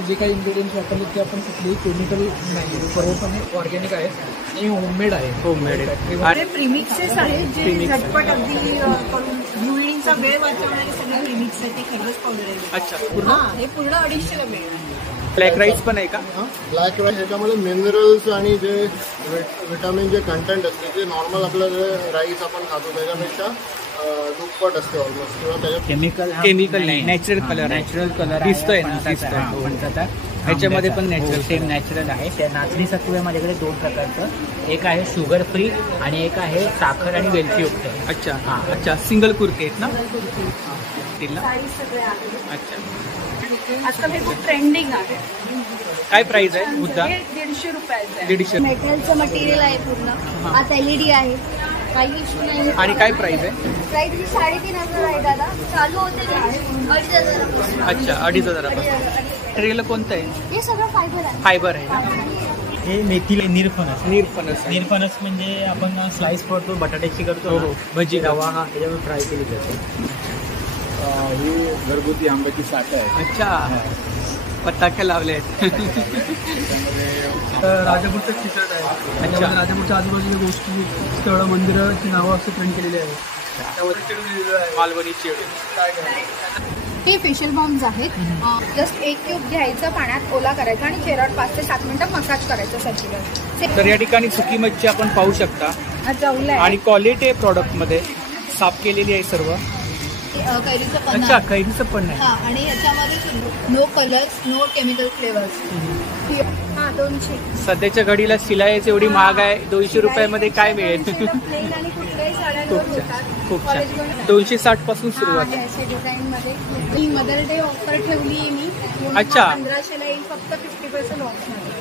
जे काही इन्ग्रेडियंट्स वापरले ते आपण कुठलेही केमिकल नाही, सर्वपणे ऑर्गॅनिक आहे आणि होममेड आहे. होममेड प्रीमिक्सेस आहेत जे झटपट अगदी करून ब्लूइंगचा वेळ वाचवणारे सगळे प्रीमिक्स आहेत. ते खरगस पावडर आहे. अच्छा, हे पूर्ण 250 ला मिळेल. ब्लॅक राईस पण आहे का? ब्लॅक राईस ह्याच्यामध्ये मिनरल्स आणि जे विटामिन जे कंटेंट असते ते नॉर्मल आपलं जे राईस आपण खातो त्याच्यापेक्षा दुप्पट असते ऑलमोस्ट. किंवा त्याच्यात केमिकल नाही, नॅचरल कलर दिसतोय ना, ह्याच्यामध्ये पण सेम नॅचरल आहे. त्या नाचणी सत्व माझ्याकडे 2 प्रकारचं, एक आहे शुगर फ्री आणि एक आहे साखर आणि वेलचीयुक्त. अच्छा अच्छा, सिंगल कुर्ती आहेत ना? अच्छा, आजकाल हे खूप ट्रेंडिंग आहे. काय प्राइस आहे मुद्दा? 150 रुपयाचं. 150. मेटलचं मटेरियल आहे पूर्ण. आता LED आहे, काही इश्यू नाही. आणि काय प्राइस आहे? प्राइस 3,500 आहे दादा. चालू होते 2,500. अच्छा, 2,500. मटेरियल कोणतं आहे? हे सगळं फायबर आहे. फायबर आहे ना? हे मेथी निरफणस. निरफणस म्हणजे आपण स्लाइस करतो, बटाट्याची करतो, भजी रवा हा त्याच्यावर फ्राय केली जाते. ही घरगुती आंब्याची साठ आहे. अच्छा, पताके लावले आहेत. राजापूरचं टी शर्ट आहे. अच्छा, राजापूरच्या आजूबाजूच्या गोष्टी, स्थळं, मंदिराची नावं असं प्रिंट केलेली आहेत. मालवणी चेडू. हे फेशियल बाउम्स आहेत. जस्ट 1 क्यूब घ्यायचं, पाण्यात ओला करायचा आणि चेहऱ्यावर 5 ते 7 मिनिटं मसाज करायचं सर्क्युलर. तर या ठिकाणी सुकी मच्छी आपण पाहू शकता आणि क्वालिटी आहे प्रॉडक्ट मध्ये, साफ केलेली आहे सर्व. कैरीचं पण. अच्छा, कैरीचं पण नाही. आणि याच्यामध्ये no colours, no chemical flavours. 200. सध्याच्या घडीला शिलाईच एवढी महाग आहे, 200 रुपयामध्ये काय मिळेल? प्लेन आणि कुठल्याही साड्यांवर होतात. खूप छान. 260 पासून सुरुवात आहे. डिझाईन मध्ये मी मदर डे ऑफर ठेवली आहे मी. अच्छा. 1500 येईल, फक्त 50% ऑफ मध्ये.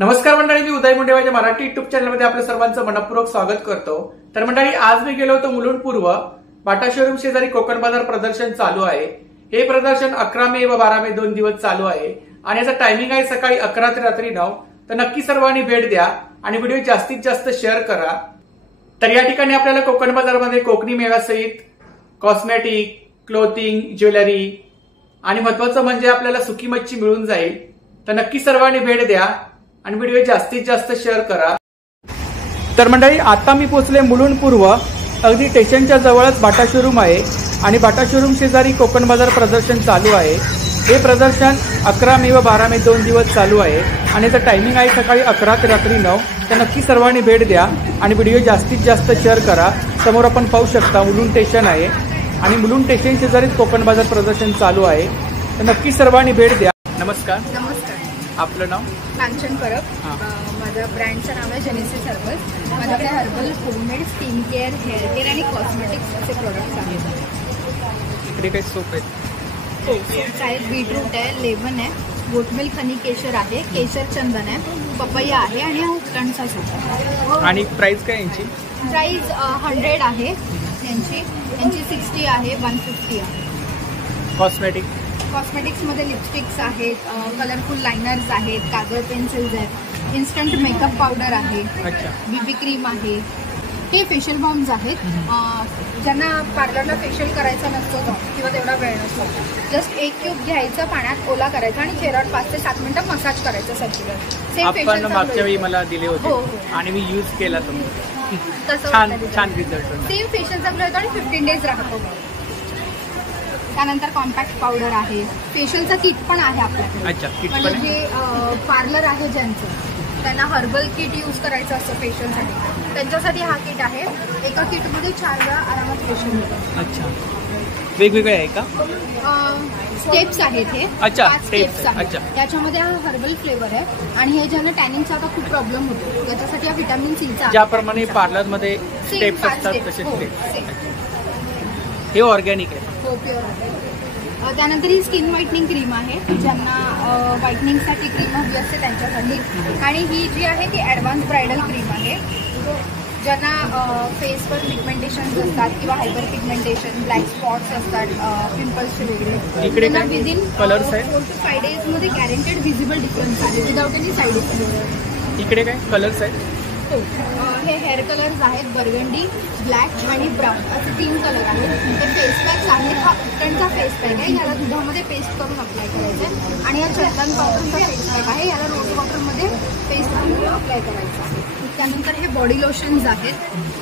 नमस्कार मंडळी, मी उदय मुंडे माझ्या मराठी युट्यूब चॅनलमध्ये आपल्या सर्वांचं मनपूर्वक स्वागत करतो. तर मंडळी, आज मी गेलो होतो मुलुंड पूर्व बाटा शोरूम शेजारी कोकण बाजार प्रदर्शन चालू आहे. हे प्रदर्शन 11 मे व 12 मे 2 दिवस चालू आहे आणि याचा टायमिंग आहे सकाळी 11 ते रात्री 9. तर नक्की सर्वांनी भेट द्या आणि व्हिडिओ जास्तीत जास्त शेअर करा. तर या ठिकाणी आपल्याला कोकण बाजारमध्ये कोकणी मेव्यासहित कॉस्मेटिक, क्लोथिंग, ज्वेलरी आणि महत्वाचं म्हणजे आपल्याला सुकी मच्छी मिळून जाईल. तर नक्की सर्वांनी भेट द्या आणि व्हिडिओ जास्तीत जास्त शेअर करा. तर मंडळी, आता मी पोहोचले मुलुंड पूर्व. अगदी स्टेशनच्या जवळच बाटा शोरूम आहे आणि बाटा शोरूम शेजारी कोकण बाजार प्रदर्शन चालू आहे. हे प्रदर्शन 11 मे व 12 मे 2 दिवस चालू आहे आणि याचं टायमिंग आहे सकाळी 11 ते रात्री 9. तर नक्की सर्वांनी भेट द्या आणि व्हिडिओ जास्तीत जास्त शेअर करा. समोर आपण पाहू शकता मुलुंड स्टेशन आहे आणि मुलुंड स्टेशन शेजारीच कोकण बाजार प्रदर्शन चालू आहे. तर नक्की सर्वांनी भेट द्या. नमस्कार. नमस्कार. आपलं नाव? कांचन परब. माझं ब्रँडचं नाव आहे जेनेसिस हर्बल. माझ्याकडे herbal, homemade, skin care, hair care आणि कॉस्मेटिक्स असे प्रोडक्ट्स आहेत. इकडे काही सोप आहेत? सोप्स आहेत, बीटरूट आहे, लेमन आहे, गोट मिल्क हनी केशर आहे, केशर चंदन आहे, पपैया आहे आणि हा उपटणचा सोप आहे. आणि प्राइस काय यांची? प्राइस 100 आहे यांची 60 आहे, 150 आहे. कॉस्मेटिक्समध्ये लिपस्टिक्स आहेत, कलरफुल लायनर्स आहेत, काजळ पेन्सिल्स आहेत, इन्स्टंट मेकअप पावडर आहे, बीबी क्रीम आहे. हे फेशियल बाउम्स आहेत. ज्यांना पार्लरला फेशियल करायचा नसतो किंवा तेवढा वेळ नसतो, जस्ट 1 क्यूब घ्यायचं, पाण्यात ओला करायचा आणि चेहऱ्यावर 5 ते 7 मिनिटं मसाज करायचं सर्क्युलर. आपण मागच्या वेळी मला दिले होते आणि मी यूज केला तो. छान रिझल्ट. सेम फेशियल चांगलं होतं आणि 15 डेज राहतो. त्यानंतर कॉम्पॅक्ट पावडर आहे, फेशियलचं किट पण आहे आपल्याकडे. अच्छा, किट म्हणजे पण जे पार्लर आहे ज्यांचं, त्यांना हर्बल किट यूज करायचं असतं फेशियलसाठी, त्यांच्यासाठी हा किट आहे. एका किटमध्ये 4 वेळा आरामात फेशियल होतं. अच्छा, वेगवेगळे आहे का? स्टेप्स आहेत हे. अच्छा, 5 स्टेप्स आहेत. अच्छा. त्याच्यामध्ये हा हर्बल फ्लेवर आहे आणि हे ज्यांना टॅनिंगचा आता खूप प्रॉब्लेम होतो त्याच्यासाठी हा व्हिटॅमिन सीचा. ज्याप्रमाणे पार्लरमध्ये स्टेप्स असतात तसे स्टेप्स. हे ऑर्गॅनिक आहे. हो, प्युअर आहे. त्यानंतर ही स्किन व्हाईटनिंग क्रीम आहे, ज्यांना व्हाईटनिंगसाठी क्रीम हवी असते त्यांच्यासाठी. आणि ही जी आहे ती ॲडव्हान्स ब्रायडल क्रीम आहे. ज्यांना फेसवर पिगमेंटेशन असतात किंवा हायपर पिगमेंटेशन, ब्लॅक स्पॉट्स असतात, पिंपल्सचे वेगळे, इकडे विदिन कलर्स आहे 4 to 5 डेजमध्ये गॅरंटेड व्हिजिबल डिफरन्स आहे विदाउट एनी साईड इफेक्ट. इकडे काय कलर्स आहेत? हो. हे हेअर कलर्स आहेत बर्गंडी, ब्लॅक आणि ब्राऊन असे 3 कलर आहेत. हे फेस पॅक आहे. हा त्यांचा फेस पॅक आहे. याला दुधामध्ये पेस्ट करून अप्लाय करायचं आहे. आणि हा चंदन पावडरचा फेस पॅक आहे. याला रोज वॉटरमध्ये पेस्ट करून अप्लाय करायचं आहे. त्यानंतर हे बॉडी लोशन्स आहेत.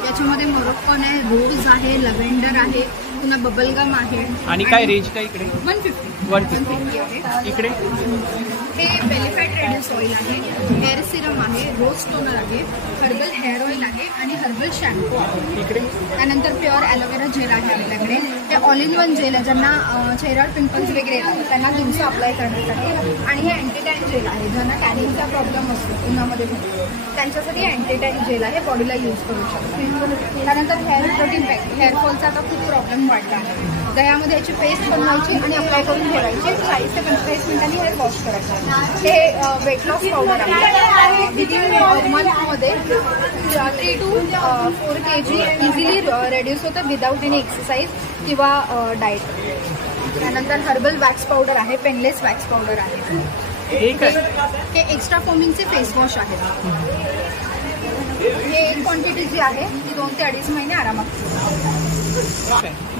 याच्यामध्ये मोरोक्कॉन आहे, रोज आहे, लव्हेंडर आहे, पुन्हा बबलगम आहे. आणि काय रेंज काय इकडे? 150 आहे. इकडे हे बेलिफॅट रेड्यूस ऑइल आहे, हेअर सिरम आहे, रोज टोनर आहे, हर्बल हेअर ऑइल आहे आणि हर्बल शॅम्पू आहे. इकडे त्यानंतर प्युअर ॲलोवेरा जेल आहे आपल्याकडे. हे ऑल इन वन जेल आहे. ज्यांना चेहऱ्यावर पिंपल्स वगैरे येतात त्यांना दिवसा अप्लाय करण्यासाठी. आणि हे अँटीटॅन जेल आहे. ज्यांना टॅनिंगचा प्रॉब्लेम असतो उन्हामध्ये त्यांच्यासाठी अँटीटॅन जेल आहे. बॉडीला यूज करू शकतो. त्यानंतर हेअर प्रोटीन पॅक. हेअरफॉलचा आता खूप प्रॉब्लेम वाढला आहे. दह्यामध्ये याची पेस्ट बनवायची आणि अप्लाय करून ठेवायची. 40 ते 45 मिनिटांनी हेअर वॉश करायचं. हे वेट लॉस पावडर आहे. विदिन मंथमध्ये 3 to 4 kg इझिली रेड्यूस होतं विदाऊट एनी एक्सरसाइज किंवा डाएट. त्यानंतर हर्बल वॅक्स पावडर आहे, पेनलेस वॅक्स पावडर आहे. हे एक्स्ट्रा फोमिंगचे फेस वॉश आहे. हे एक क्वांटिटी जी आहे ती 2 ते 2.5 महिने आरामात.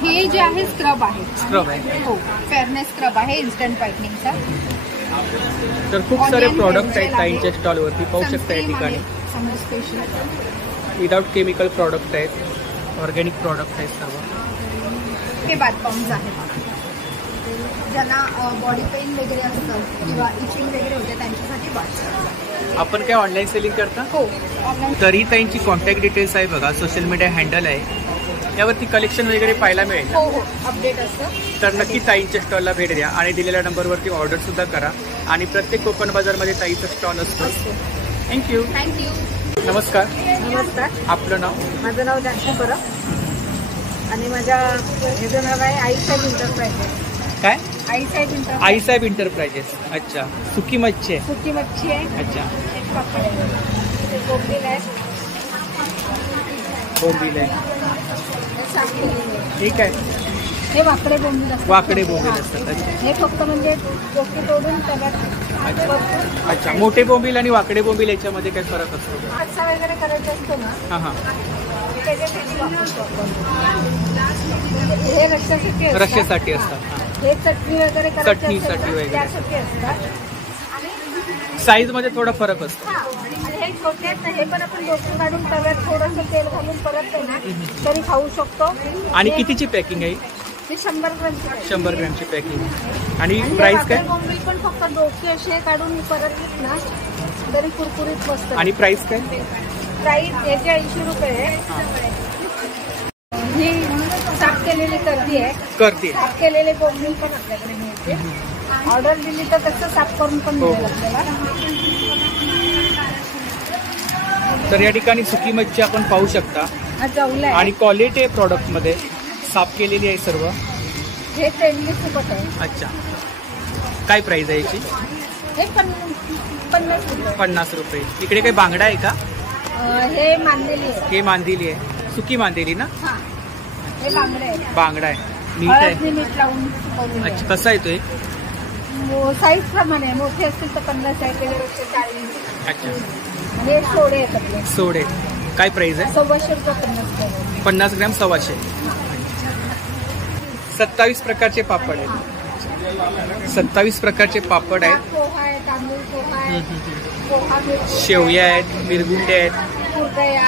हे जे आहे स्क्रब आहे. स्क्रब आहे. हो, फेअरनेस स्क्रब आहे इन्स्टंट व्हाईटनिंगचा. तर खूप सारे प्रॉडक्ट आहेत ताईंच्या स्टॉलवरती पाहू शकता या ठिकाणी. समर स्पेशल विदाउट केमिकल प्रॉडक्ट आहेत, ऑर्गॅनिक प्रॉडक्ट आहेत सर्व. हे बाथ पॉम्स आहेत. ज्यांना बॉडी पेन वगैरे असतं किंवा इचिंग वगैरे होते त्यांच्यासाठी बाथ. आपण काय ऑनलाईन सेलिंग करता? हो, ऑनलाईन. तरी ताईंची कॉन्टॅक्ट डिटेल्स आहे बघा, सोशल मीडिया हँडल आहे, यावरती कलेक्शन वगैरे पाहायला मिळेल. हो हो, अपडेट असतं. तर नक्की ताईंच्या स्टॉलला भेट द्या आणि दिलेल्या नंबरवरती ऑर्डर सुद्धा करा. आणि प्रत्येक कोकण बाजारमध्ये ताईचं स्टॉल असतो. थँक्यू. नमस्कार. नमस्कार. आपलं नाव? माझं नाव जानकी परब आणि माझ्या ह्याचं नाव आहे आईसाहेब इंटरप्राइजेस. काय? आईसाहेब इंटरप्राइजेस. आईसाहेब इंटरप्राइजेस. अच्छा. सुकी मच्छी आहे. सुकी मच्छी आहे. अच्छा. एक पापड आहे. ते कोबील आहे. बोंबील आहे. ठीक आहे. हे वाकडे बोंबील असतात. वाकडे बोंबील असतात. अच्छा. हे फक्त म्हणजे डोके तोडून तव्यात. अच्छा. मोठे बोंबील आणि वाकडे बोंबील याच्यामध्ये काय फरक असतो? रस्सा वगैरे करायचा असतो ना, हां हां. त्याच्यासाठी वापरतो आपण. हे रस्स्यासाठी असतात. रश्श्यासाठी असतात. हे चटणी वगैरे करायची चटणीसाठी असेल ना, वगैरे. त्यासाठी असतात. साईज मध्ये थोडा फरक असतो. आणि हे छोटे आहेत ना, हे पण आपण डोकं काढून तव्यात थोडंसं तेल घालून परत आहे ना तरी खाऊ शकतो. आणि कितीची पॅकिंग आहे? हे 100 ग्रॅमची आहे. 100 ग्रॅमची पॅकिंग. आणि प्राइस काय? बोंबील पण फक्त डोके असे काढून परत ना तरी कुरकुरीत मस्त. आणि प्राइस काय? प्राईस याचे 80 रुपये आहे. ही साफ केलेली कर्दी आहे. करते. साफ केलेले बोंबील पण आपल्याकडे मिळते. ऑर्डर दिली तर तसं साफ करून पण मिळेल आपल्याला. तर या ठिकाणी सुकी मच्छी आपण पाहू शकता. हा जवला आहे. आणि क्वालिटी आहे प्रॉडक्ट मध्ये, साफ केलेली आहे सर्व. हे तेलली सुकट आहे. अच्छा. काय प्राइस आहे याची? हे 50 रुपये. 50 रुपये. इकडे काही बांगडा आहे का? हे मांदेली आहे. हे मांदेली आहे. सुकी मांदेली ना? हा, हे बांगडे आहे. बांगडा आहे. मीठ आहे. हळद मीठ लावून सुकवलेलं अच्छा. कसा आहे तो एक? आहे. साईज प्रमाणे मोठे असतील तर 50 आहे, त्याच्यापेक्षा 40. अच्छा. आणि हे सोडे आहेत आपले. सोडे. काय प्राइस आहे? 125 रुपये 50 ग्रॅम. 50 ग्रॅम 125. 27 प्रकारचे पापड आहेत. 27 प्रकारचे पापड आहेत. पोहा आहे, तांदूळ पोहा आहे, पोहा मिरची शेवया आहेत, मिरगुंडे आहेत. कुरडया,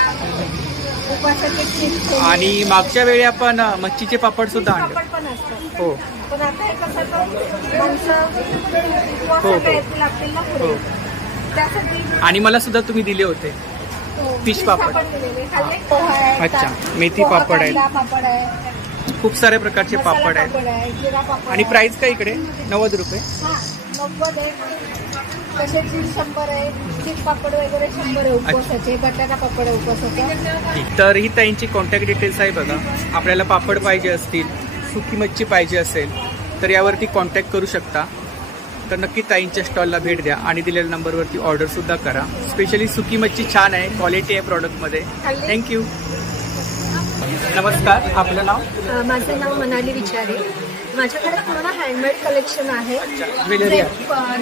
उपासाचे चिप्स आणि मागच्या वेळी आपण मच्छीचे पापड सुद्धा आणले. पापड पण असतात. हो पण आता हे कसं माणसं हो. उपवासाला लागतील ना हो. पुढे. त्यासाठी आणि मला सुद्धा तुम्ही दिले होते फिश पापड. दिलेले. खाल्ले? पोहा आहे, अच्छा. मेथी पोहा, पापड कांदा आहेत. पापड आहे, खूप सारे प्रकारचे मसाला पापड आहेत. पापड आहे, जिरा पापड आणि आहे. प्राइस काय इकडे? 90 रुपये. हा, 90 आहे. तसेच 100 आहे. चीज पापड वगैरे 100 आहे उपवासाचे. बटाटा पापड आहे उपवासाचा. तर ही ताईंची कॉन्टॅक्ट डिटेल्स आहे बघा. आपल्याला पापड पाहिजे असतील, सुकी मच्छी पाहिजे असेल तर यावरती कॉन्टॅक्ट करू शकता. तर नक्की ताईंच्या स्टॉलला भेट द्या आणि दिलेल्या नंबरवरती ऑर्डर सुद्धा करा. स्पेशली सुकी मच्छी छान आहे, क्वालिटी आहे प्रॉडक्टमध्ये. थँक्यू. नमस्कार. आपलं नाव? माझं नाव मनाली विचारे. माझ्याकडे पूर्ण हँडमेड कलेक्शन आहे. ज्वेलरी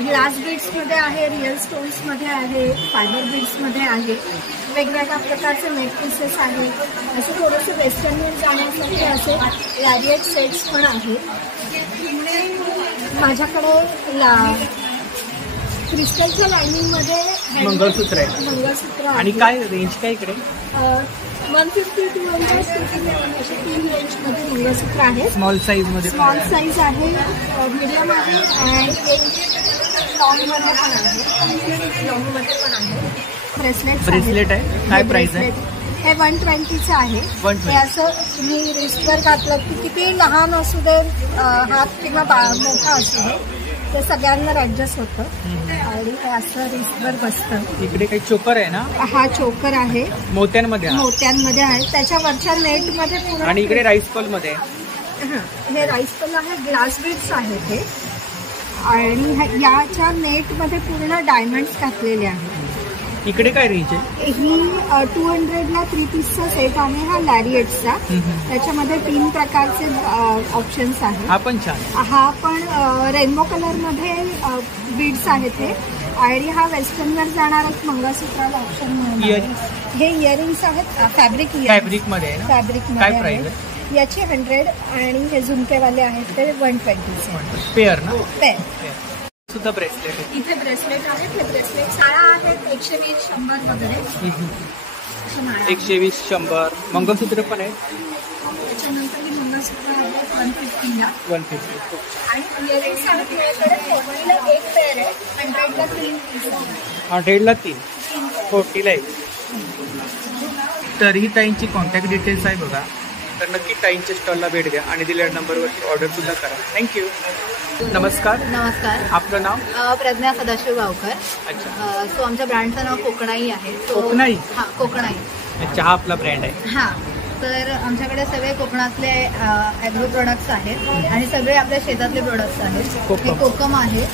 ग्लास बीड्स मध्ये आहे, रिअल स्टोन्स मध्ये आहे, फायबर बीड्स मध्ये आहे, वेगवेगळ्या प्रकारचे नेक पीसेस आहेत. असं थोडंसं वेस्टर्न यूज जाण्यासाठी असे लॅरिएट सेट्स पण आहेत. माझ्याकडे क्रिस्टलच्या लाइनिंग मध्ये मंगळसूत्र आहे. मंगळसूत्र आणि काय रेंज काय इकडे? 150 to 150 असे 3 रेंज मध्ये मंगळसूत्र आहे. स्मॉल साईज मध्ये स्मॉल साईज आहे, मीडियम आहे आणि एक लॉंग मध्ये पण आहे. लॉंग मध्ये पण आहे. ब्रेसलेट आहे. काय प्राइस आहे? हे 120चं आहे. 120. हे असं तुम्ही रिस्टवर घातलं की किती लहान असू दे, हात किंवा मोठा असू दे, ते सगळ्यांवर ऍडजस्ट होतं आणि हे असं रिस्टवर बसतं. इकडे काही चोकर आहे ना? हा चोकर आहे, मोत्यांमध्ये मोत्यांमध्ये आहे. त्याच्यावरच्या नेटमध्ये पूर्ण. आणि इकडे राईस पल मध्ये आहे. हे राईस पल आहे, ग्लास बीड्स आहे ते. आणि याच्या नेटमध्ये पूर्ण डायमंड्स घातलेले आहेत. इकडे काय रेंज आहे? ही 200ला 3 पीसचा सेट आहे हा लॅरिएटचा. त्याच्यामध्ये 3 प्रकारचे ऑप्शन्स आहेत. हा पण छान. हा पण रेनबो कलर मध्ये बीड्स आहेत ते. आणि हा वेस्टर्नवर जाणारा मंगळसूत्राला ऑप्शन म्हणून. हे इयरिंग्स आहेत, फॅब्रिक मध्ये आहे ना? फॅब्रिक काय प्राइस मध्ये. आहे? याची 100 आणि हे झुमकेवाले आहेत ते 120 पेअर ना? पेअर. सुद्धा ब्रेसलेट आहे. इथे ब्रेसलेट आहेत. हे ब्रेसलेट साळा आहेत 120, 100 वगैरे. 120, 100. मंगळसूत्र पण आहे. त्याच्यानंतर ही मंगळसूत्र आहेत 150ला. 150. आणि इयरिंग्स आहेत माझ्याकडे 40ला 1 पेअर आहे, 100ला 3 पीस आहे. 100ला 3, 40ला 1. तरीही ताईंची कॉन्टॅक्ट डिटेल्स आहे बघा. तर नक्की ताईंच्या स्टॉलला भेट द्या आणि दिलेल्या नंबरवरती ऑर्डर सुद्धा करा. थँक्यू. नमस्कार. नमस्कार. आपलं नाव? प्रज्ञा सदाशिव गावकर. अच्छा. सो आमच्या ब्रँडचं नाव कोकणाई आहे. कोकणाई? हा, कोकणाई. अच्छा, हा आपला ब्रँड आहे. हा, तर आमच्याकडे सगळे कोकणातले ॲग्रो प्रोडक्ट्स आहेत आणि सगळे आपल्या शेतातले प्रोडक्ट्स आहेत. कोकम. हे कोकम आहे,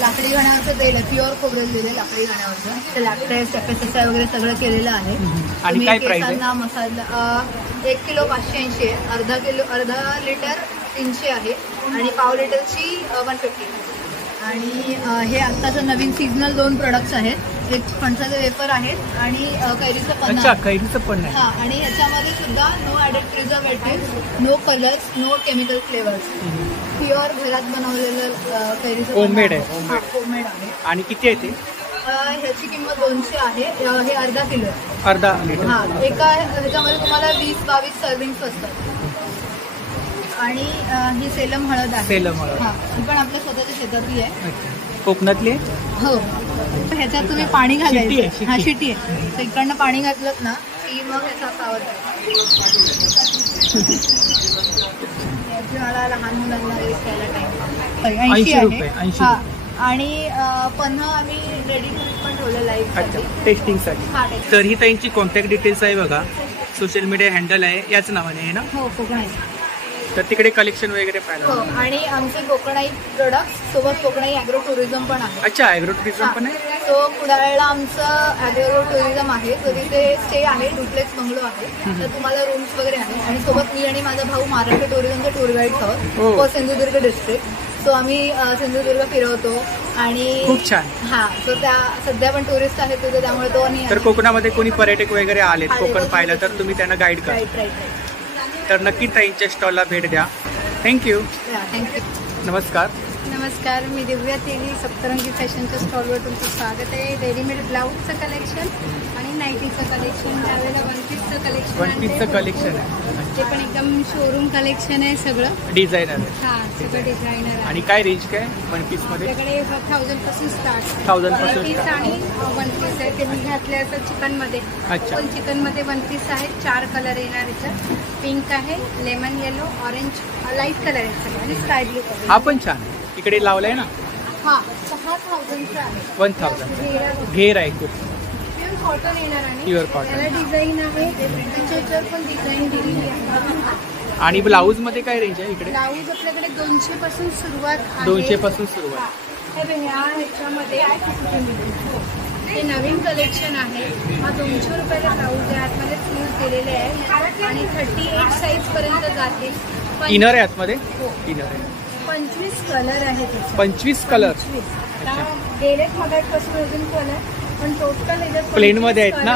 लाकडी घाण्यावरचं तेल आहे, प्युअर खोबरेल दिले लाकडी घाण्यावरचं. ते लॅक्टेस पेस्टिसाइड वगैरे सगळं केलेलं आहे. आणि काय प्राइस आहे? केसांना मसाला 1 किलो 580 आहे, अर्धा लिटर 300 आहे आणि पाव लिटरची 150. आणि हे आत्ताचं नवीन सीझनल 2 प्रोडक्ट्स आहेत. एक फणसाचे वेपर आहेत आणि कैरीचं पण. अच्छा, कैरीचं पण आहे. हा, आणि ह्याच्यामध्ये सुद्धा no added preservative, no colours, no chemical flavours, pure घरात बनवलेलं कैरीचं होममेड आहे. होममेड आहे. आणि किती आहे ते? ह्याची किंमत 200 आहे. हे अर्धा किलो आहे. अर्धा लिटर. हा, एका ह्याच्यामध्ये तुम्हाला 20-22 सर्विंग्स असतात. आणि ही सेलम हळद आहे. सेलम हळद. हा, ही पण आपल्या स्वतःच्या शेतातली आहे. कोकणातली? हो. ह्याच्यात तुम्ही पाणी घालायचं. शिटी आहे. हा, शिटी आहे. तर इकडनं पाणी घातलं ना की मग ह्याचा आवाज आहे. याची मला लहान मुलांना यूज करायला टाइम 80 रुपये. 80. हा, आणि पन्हा आम्ही रेडी पण ठेवलेलं आहे. अच्छा, टेस्टिंगसाठी. हा, टेस्ट. तर ही ताईंची कॉन्टॅक्ट डिटेल्स आहे बघा. सोशल मीडिया हँडल आहे याच नावाने आहे ना? हो, कोकणाई. तर तिकडे कलेक्शन वगैरे हो, पाहिलं. आणि आमचे कोकणाई प्रोडक्ट्स सोबत कोकणाई ॲग्रो टुरिझम पण आहे. अच्छा, ॲग्रो टुरिझम पण आहे. तो कुडाळला आमचं ॲग्रो टुरिझम आहे. तो तिथे स्टे आहे, डुप्लेक्स बंगलो आहे. तर तुम्हाला रूम्स वगैरे आहे. आणि सोबत मी आणि माझा भाऊ महाराष्ट्र टुरिझमचे टूर गाईड आहोत फॉर सिंधुदुर्ग डिस्ट्रिक्ट. सो आम्ही सिंधुदुर्ग फिरवतो आणि खूप छान. हा, सो त्या सध्या पण टुरिस्ट आहेत तिथे, त्यामुळे तो आणि तर कोकणामध्ये कोणी पर्यटक वगैरे आलेत कोकण पाहिलं तर तुम्ही त्यांना गाईड करा. राईट. तर नक्की ताईंच्या स्टॉलला भेट द्या. थँक्यू. थँक्यू. नमस्कार. नमस्कार, मी दिव्या तेली, सप्तरंगी फॅशनच्या स्टॉलवर तुमचं स्वागत आहे. रेडीमेड ब्लाऊजचं कलेक्शन आणि नाईटीचं कलेक्शन, त्यावेळेला वन पीसचं कलेक्शन आहे. ते पण एकदम शोरूम कलेक्शन आहे सगळं. डिझायनर. हा, सगळं डिझायनर आहे. आणि काय रेंज काय वन पीस मध्ये? आपल्याकडे 1000 पासून स्टार्ट. 1000 पासून पीस start. आणि वन पीस आहे. ते मी घातले असं चिकनमध्ये. अच्छा. फुल चिकनमध्ये वन पीस आहेत. 4 कलर येणार याच्यात. पिंक आहे, lemon yellow, orange, light colour आहे सगळं आणि स्काय ब्लू कलर. हा पण छान. इकडे लावलाय ना? हा, 6000चा आहे. 1000 घेर आहे खूप. प्युअर कॉटन येणार आणि प्युअर कॉटन. त्याला डिझाईन आहे. त्याच्यावर पण डिझाईन दिलेली आहे. आणि ब्लाऊज मध्ये काय रेंज आहे इकडे? ब्लाऊज आपल्याकडे 200 पासून सुरुवात आहे. 200 पासून सुरुवात. हे बघा, ह्याच्यामध्ये हे नवीन कलेक्शन आहे. हा 200 रुपयाला ब्लाऊज आहे. आतमध्ये स्लीव्ह केलेले आहे आणि 38 साईज पर्यंत जाते. इनर आहे आतमध्ये, इनर आहे. 25 कलर आहेत त्याच्यात. 25 कलर. आता गेलेत मगापासून अजून कलर, पण टोटल याच्यात प्लेन मध्ये आहेत ना,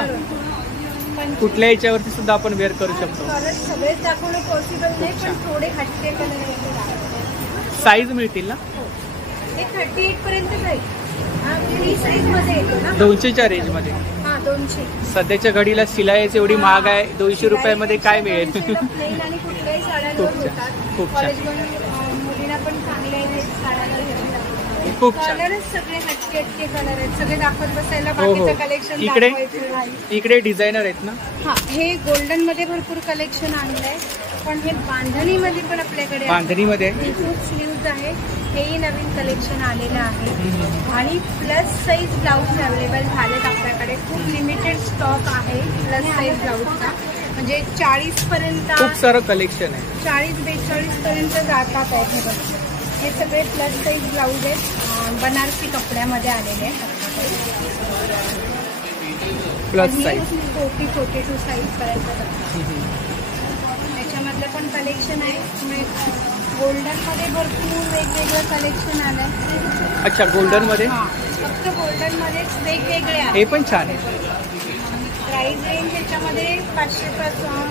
25 कुठल्या याच्यावरती सुद्धा आपण वेअर करू शकतो. कलर सगळेच दाखवणं पॉसिबल नाही, पण थोडे हटके कलर आहेत. साईज मिळतील ना? हे 38 पर्यंत जाईल. हा 3 साईज मध्ये येतो ना. 200च्या रेंज मध्ये. हा 200. सध्याच्या घडीला शिलाईच एवढी महाग आहे, 200 रुपयामध्ये काय मिळेल? प्लेन आणि कुठल्याही साड्यांवर खूप छान, होतात. खूप छान. कॉलेजमध्ये मुलींना पण चांगले साड्यांवर खूप छान. कलरच सगळे हटके हटके कलर आहेत. सगळे दाखवत बसायला हो हो. बाकीचं कलेक्शन इकडे दाखवायचं. इकडे डिझायनर आहेत ना? हा हे गोल्डन मध्ये भरपूर कलेक्शन आणलंय, पण हे बांधणीमध्ये पण आपल्याकडे आहे. बांधणीमध्ये खूप स्लीव्ज आहे. हेही नवीन कलेक्शन आलेलं आहे आणि प्लस साईज ब्लाऊज अवेलेबल झालेत आपल्याकडे. खूप लिमिटेड स्टॉक आहे प्लस साईज ब्लाऊजचा, म्हणजे 40 पर्यंत, खूप सारं कलेक्शन आहे. 40-42 पर्यंत जातात आहे. हे बघा, हे सगळे प्लस साईज ब्लाऊज आहेत, बनारसी कपड्यामध्ये आलेले आहेत. प्लस साईज 42 साईज पर्यंत जातात. त्याच्यामधलं पण कलेक्शन आहे. गोल्डन मध्ये भरपूर वेगवेगळं कलेक्शन आलंय. अच्छा, गोल्डन मध्ये फक्त गोल्डन मध्येच वेगवेगळे आहे. हे पण छान आहे. प्राइस रेंज ह्याच्यामध्ये 500 पासून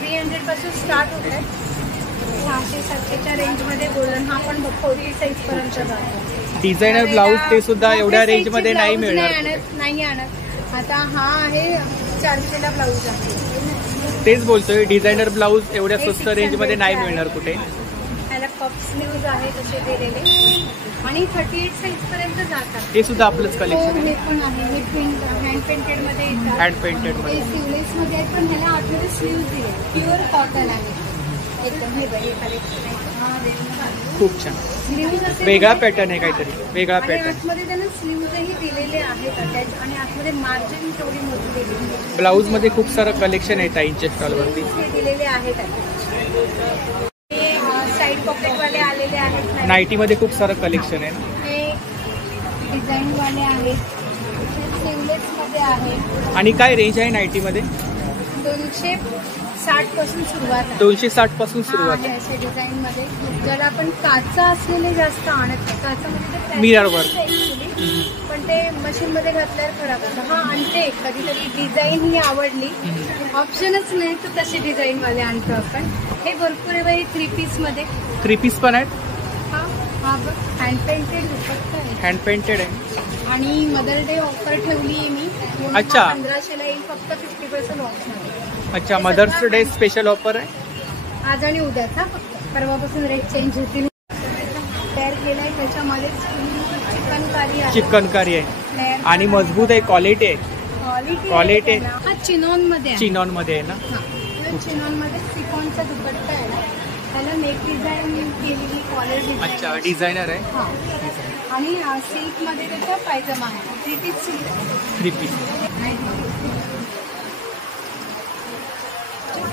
300 पासून स्टार्ट होत आहे. 600-700च्या रेंजमध्ये गोल्डन हा पण 40 साईज पर्यंत जातो. डिझायनर ब्लाऊज ते सुद्धा एवढ्या रेंज मध्ये नाही मिळणार. नाही आणत. आता हा आहे 400ला ब्लाऊज आहे. तेच बोलतोय, डिझायनर ब्लाऊज एवढ्या स्वस्त रेंज मध्ये नाही मिळणार कुठे. त्याला पफ स्लीव्ज आहे तसे दिलेले आणि 38 साईज पर्यंत जातात. हे सुद्धा आपलंच कलेक्शन हे आहे. पण आहे. हे हँड पेंटेड मध्ये येतात. हँड पेंटेड मध्ये. हे सिवलेस मध्ये आहे, पण ह्याला आतमध्ये स्लीव्ज दिले. प्युअर कॉटन आहे एकदम. हे बघा कलेक्शन आहे. खूप छान. स्लीव्ज असे वेगळा पॅटर्न आहे, काहीतरी वेगळा आणि पॅटर्न. आतमध्ये त्यांना स्लीव्जही दिलेले आहेत अटॅच आणि आतमध्ये मार्जिन थोडी मोठी दिलेली आहे. ब्लाऊज मध्ये खूप सारं कलेक्शन आहे ताईंच्या स्टॉल वरती. हे दिलेले आहेत attach. हे साईड पॉकेट वाले आलेले आहेत. नाईटी मध्ये खूप सारं कलेक्शन आहे. हे डिझाईन वाले आहेत. स्लीवलेस मध्ये आहे. आणि काय रेंज आहे नाईटी मध्ये? 260 पासून सुरुवात आहे. 260 पासून सुरुवात आहे आहे. असे डिझाईन मध्ये. ज्याला आपण काचा असलेले जास्त आणत नाही. काचामध्ये मिरर वर्क. पण ते मशीन मध्ये घातल्यावर खराब होतं. हा आणते कधीतरी डिझाईन ही आवडली, ऑप्शनच नाही तर तसे डिझाईन वाले आणतो आपण. हे भरपूर आहे बाई 3 पीस मध्ये. 3 पीस पण आहेत. हा बघ हँड पेंटेड दुपट्टा आहे. हँड पेंटेड आहे. आणि मदर डे ऑफर ठेवली आहे मी. अच्छा. 1500ला येईल. फक्त 50% ऑफ आहे. अच्छा, मदर्स डे स्पेशल ऑफर आहे. आज आणि उद्याचा फक्त. परवापासून रेट चेंज होतील. तयार केलाय त्याच्यामध्ये चिकनकारी आहे. चिकनकारी आहे आणि मजबूत आहे. क्वालिटी आहे. क्वालिटी आहे. हा चिनॉन मध्ये आहे. चिनॉन मध्ये आहे ना? चिनॉन मध्ये सिफॉनचा दुपट्टा आहे ना, त्याला नेक डिझाईन केलेली कॉलर डिझाईन. अच्छा, डिझायनर आहे. हा. आणि सिल्क मध्ये त्याचा पायजमा आहे. 3 पीस सिल्क. 3 पीस.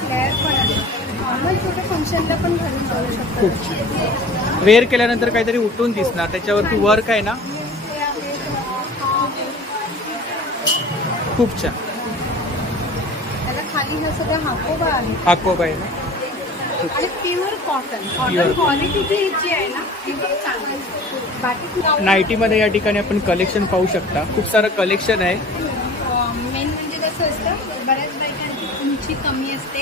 फ्लेअर पण आहे. नॉर्मल छोट्या फंक्शनला पण घालून जाऊ शकतो. खूप छान. वेअर केल्यानंतर काहीतरी उठून दिसणार. त्याच्यावरती वर्क आहे ना, खूप छान. त्याला खाली हा सगळा हाकोबा आहे. हाकोबा आहे ना. आणि प्युअर कॉटन क्वालिटीची जी आहे ना ती खूप चांगली. बाकी नाईटी मध्ये या ठिकाणी आपण कलेक्शन पाहू शकता. खूप सारं कलेक्शन आहे. मेन म्हणजे कसं असतं, बऱ्याच बायकांची उंची कमी असते,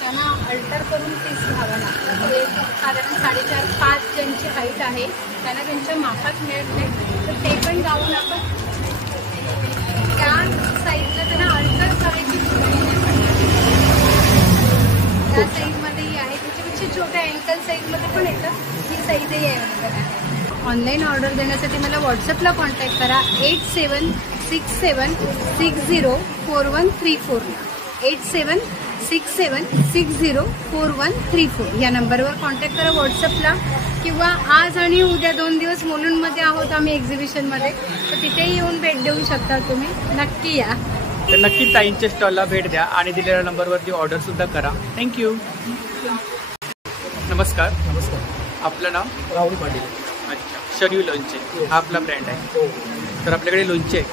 त्यांना अल्टर करून पीस घ्यावं लागतं. म्हणजे साधारण 4.5-5 ज्यांची हाईट आहे त्यांना त्यांच्या मापात मिळत नाही, तर ते पण गावून आपण त्या साईजला त्यांना अल्टर करायची गरज नाही. त्या साईजमध्येही आहे. त्याच्यापेक्षा छोट्या अँकल साईजमध्ये पण येतं. ही साईजही आहे. ऑनलाईन ऑर्डर देण्यासाठी मला व्हॉट्सअपला कॉन्टॅक्ट करा. 8767604134 8767604134 या नंबरवर कॉन्टॅक्ट करा व्हॉट्सअपला. किंवा आज आणि उद्या 2 दिवस मुलुंडमध्ये आहोत आम्ही एक्झिबिशनमध्ये, तर तिथेही येऊन भेट देऊ शकता तुम्ही. नक्की या. तर नक्की ताईंच्या स्टॉलला भेट द्या आणि दिलेल्या नंबरवरती ऑर्डर सुद्धा करा. थँक्यू. नमस्कार. नमस्कार. आपलं नाव? राहुल पाटील. अच्छा, शरीव लोणचे हा आपला ब्रँड आहे. तर आपल्याकडे लोणचे आहे.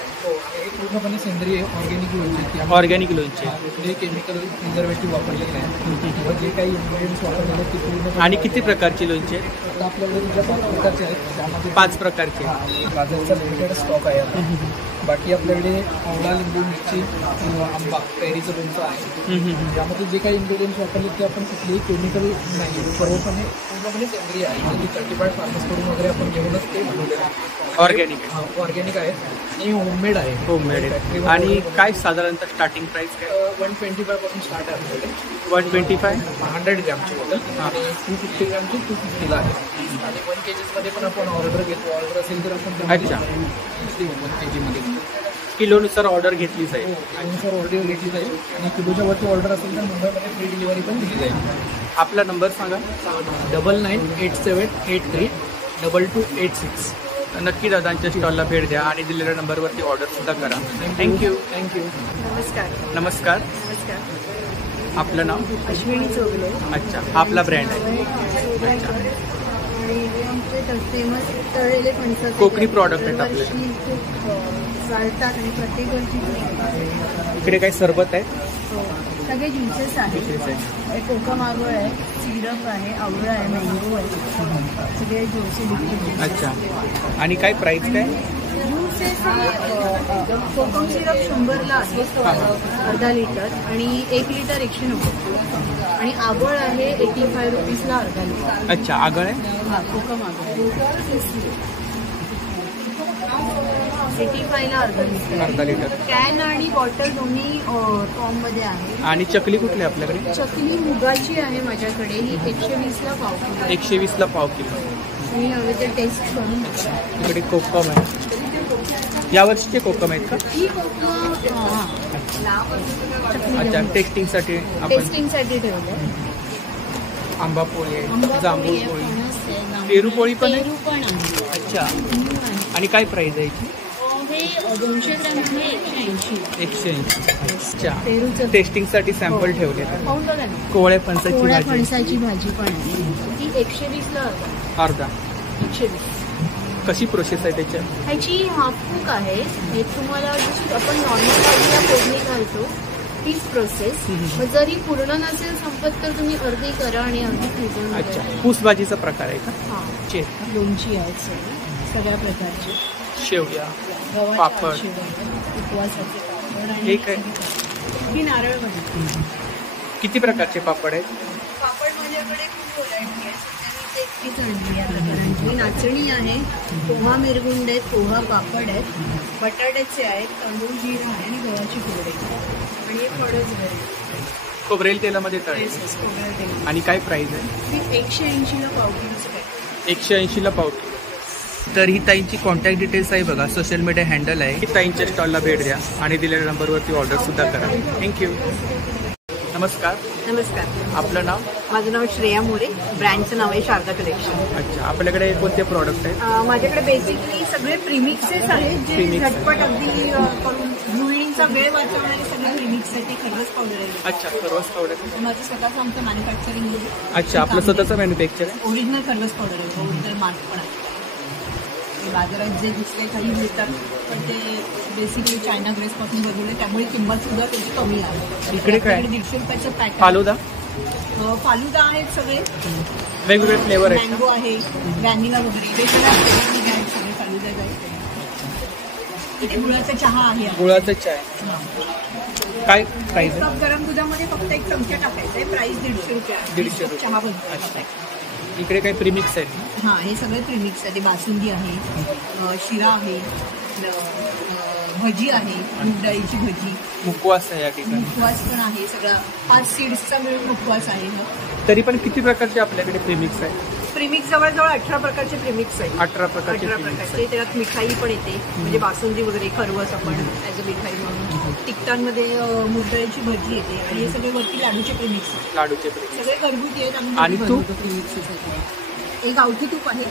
पूर्णपणे सेंद्रिय ऑर्गॅनिक लोणचे. ऑर्गॅनिक लोणचे. कुठलेही केमिकल प्रिझर्वेटिव्ह वापरलेले नाही किंवा जे काही इन्ग्रेडियंट्स वापरलेले ते पूर्ण. आणि किती प्रकारचे लोणचे? आता आपल्याकडे तुझ्या 5 प्रकारचे आहेत. त्यामध्ये 5 प्रकारचे. गाजरचा लिमिटेड स्टॉक आहे आता. बाकी आपल्याकडे आवळा, लिंबू, मिरची, आंबा, कैरीचं लोणचं आहे. यामध्ये जे काही इन्ग्रेडियंट्स वापरले ते आपण कुठलेही केमिकल नाही, सर्वपणे पूर्णपणे सेंद्रिय आहे. म्हणजे सर्टिफाईड फार्मर्सकडून वगैरे आपण घेऊनच ते बनवलेलं आहे. ऑर्गॅनिक. ऑर्गॅनिक आहे आणि होममेड आहे. होममेड आहे. आणि काय साधारणतः स्टार्टिंग प्राइस काय? 125 पासून स्टार्ट आहे आपल्याकडे. 125. 100 ग्रॅमची बॉटल आणि 250 ग्रॅमची 250ला आहे. आणि 1 kg मध्ये पण आपण ऑर्डर घेतो. ऑर्डर असेल तर आपण अच्छा 1 kg मध्ये किलोनुसार ऑर्डर घेतली जाईल. आणि सर ऑर्डर घेतली जाईल. आणि किलोच्या वरती ऑर्डर असेल तर मुंबईमध्ये फ्री डिलिव्हरी पण दिली जाईल. आपला नंबर सांगा. 9987832286. नक्की दादांच्या स्टॉलला भेट द्या आणि दिलेल्या नंबरवरती ऑर्डर सुद्धा करा. थँक्यू. नमस्कार. नमस्कार. नमस्कार. आपलं नाव? अश्विनी चौगले. अच्छा, आपला ब्रँड आहे. अच्छा. आणि आमचे फेमस तळलेले फणसाचे कोकणी product आहेत आपले. दरवर्षी खूप चालतात आणि प्रत्येक वर्षी इकडे काही सरबत आहे? सगळे ज्युसेस आहेत. कोकम आगळ आहे, सिरप आहे, आवळा आहे, मँगो आहे, सगळे ज्युसेस. अच्छा. आणि काय प्राइस काय? ज्यूसेस कोकम सिरप 100ला आहे अर्धा लिटर आणि 1 लिटर 190. आणि आगळ आहे 85 रुपीजला अर्धा लिटर. अच्छा, आगळ आहे. हा, कोकम आगळ 85 ला अर्धा लिटर. कॅन आणि बॉटल दोन्ही फॉर्ममध्ये आहे. आणि चकली कुठली आहे आपल्याकडे? चकली मुगाची आहे माझ्याकडे. ही 120ला पाव किलो. 120ला पाव किलो. मी हवे ते टेस्ट करून बघा. इकडे कोकम आहे. यावर्षीचे कोकम आहेत का? ही कोकम अच्छा, टेस्टिंगसाठी आपण टेस्टिंगसाठी ठेवलं. आंबा पोळी आहे, आंबा जांभूळ पोळी आहे, पोळी, फणस आहे, जांभूळ- पेरू पोळी पण आहे? पेरू पण आहे. अच्छा. आहे. आणि काय प्राइस आहे याची? हे 200 ग्रॅम आहे 180. 180. अच्छा. पेरूचं टेस्टिंगसाठी सॅम्पल ठेवले. खाऊन बघा ना. कोवळ्या फणसाची कोवळ्या भाजी फणसाची भाजी पण आहे. ती 120ला अर्धा. 120. कशी प्रोसेस आहे त्याच्या? ह्याची हाफ कुक आहे. हे तुम्हाला जशी आपण नॉर्मल भाजीला फोडणी घालतो तीच प्रोसेस. मग जरी पूर्ण नसेल संपत तर तुम्ही अर्धी करा आणि अर्धी फ्रीजर. अच्छा, पूसभाजीचा प्रकार आहे का? हां, चे लोणची आहेत सगळ्या प्रकारची. शेवया, गव्हाच्या पापड. शेवया, उपवासाचे पापड आणि हे काय? ही नारळ भाजी. किती प्रकारचे पापड आहेत? पापड माझ्याकडे खूप व्हरायटी आहे. सध्या मी ते एकटीच आणली आहे प्रकारांची. नाचणी आहे, पोहा मिरगुंड आहेत, पोहा पापड आहेत, बटाट्याचे आहेत, तांदूळ जिरा आहे आणि गव्हाची फोड आहे. आणि हे फळच आहे. खोबरेल तेलामध्ये तळे. आणि काय प्राइस आहे? ती 180ला पाव किलोचं पॅकेट. 180ला पाव किलो. तर ही ताईंची कॉन्टॅक्ट डिटेल्स आहे बघा. सोशल मीडिया हँडल आहे. ही ताईंच्या स्टॉलला भेट द्या आणि दिलेल्या नंबरवरती ऑर्डर सुद्धा करा. थँक्यू. नमस्कार. नमस्कार. आपलं नाव? माझं नाव श्रेया मोरे. ब्रँडचं नाव आहे शारदा कलेक्शन. अच्छा, आपल्याकडे कोणते प्रॉडक्ट आहेत? माझ्याकडे बेसिकली सगळे प्रीमिक्सेस आहेत जे Premix. झटपट अगदी करून गृहिणींचा वेळ वाचवणारे सगळे प्रीमिक्स आहेत. ते खरवस पावडर आहे. अच्छा, खरवस पावडर. माझं स्वतःचं आमचं मॅन्युफॅक्चरिंग. अच्छा, आपलं स्वतःचं मॅन्युफॅक्चर आहे. ओरिजिनल खरवस पावडर आहे. ओरिजिनल मार्क पण आहे. बाजारात जे दुसरे काही मिळतात पण ते बेसिकली चायना ग्रेसपासून बनवले त्यामुळे किंमत सुद्धा त्याची कमी आहे. इकडे काय? 150 रुपयाचं पॅक. फालुदा? फालुदा आहेत सगळे वेगवेगळे फ्लेवर आहेत. मँगो आहे, व्हॅनिला वगैरे वेगवेगळ्या फ्लेवरमध्ये आहेत सगळे फालुदा आहेत. इथे गुळाचा चहा आहे. गुळाचा चाय. काय प्राइस आहे? कप गरम दुधामध्ये फक्त 1 चमचा टाकायचा आहे. प्राइस 150 रुपये आहे. 150 रुपये. चहा बनतो. इकडे काही प्रीमिक्स आहेत? हां, हे सगळे प्रीमिक्स आहे. बासुंदी आहे, शिरा आहे, भजी आहे, मूग डाळीची भजी, मुखवास आहे या ठिकाणी. मुखवास पण आहे. सगळा 5 सीड्सचा मिळून मुखवास आहे. तरी पण किती प्रकारचे आपल्याकडे प्रीमिक्स आहे? प्रीमिक्स जवळजवळ 18 प्रकारचे प्रीमिक्स आहेत. 18 प्रकारचे 18 प्रीमिक्स प्रकारचे. त्यात मिठाई पण येते. म्हणजे बासुंदी वगैरे खरवस आपण ॲज अ मिठाई म्हणून. तिखटांमध्ये मूग डाळीची भजी येते आणि हे सगळे वरती लाडूचे प्रीमिक्स आहेत. लाडूचे प्रीमिक्स. सगळे घरगुती आहेत. आम्ही आणि घरी तूप? बनवतो प्रीमिक्स. एक गावठी तूप आहे.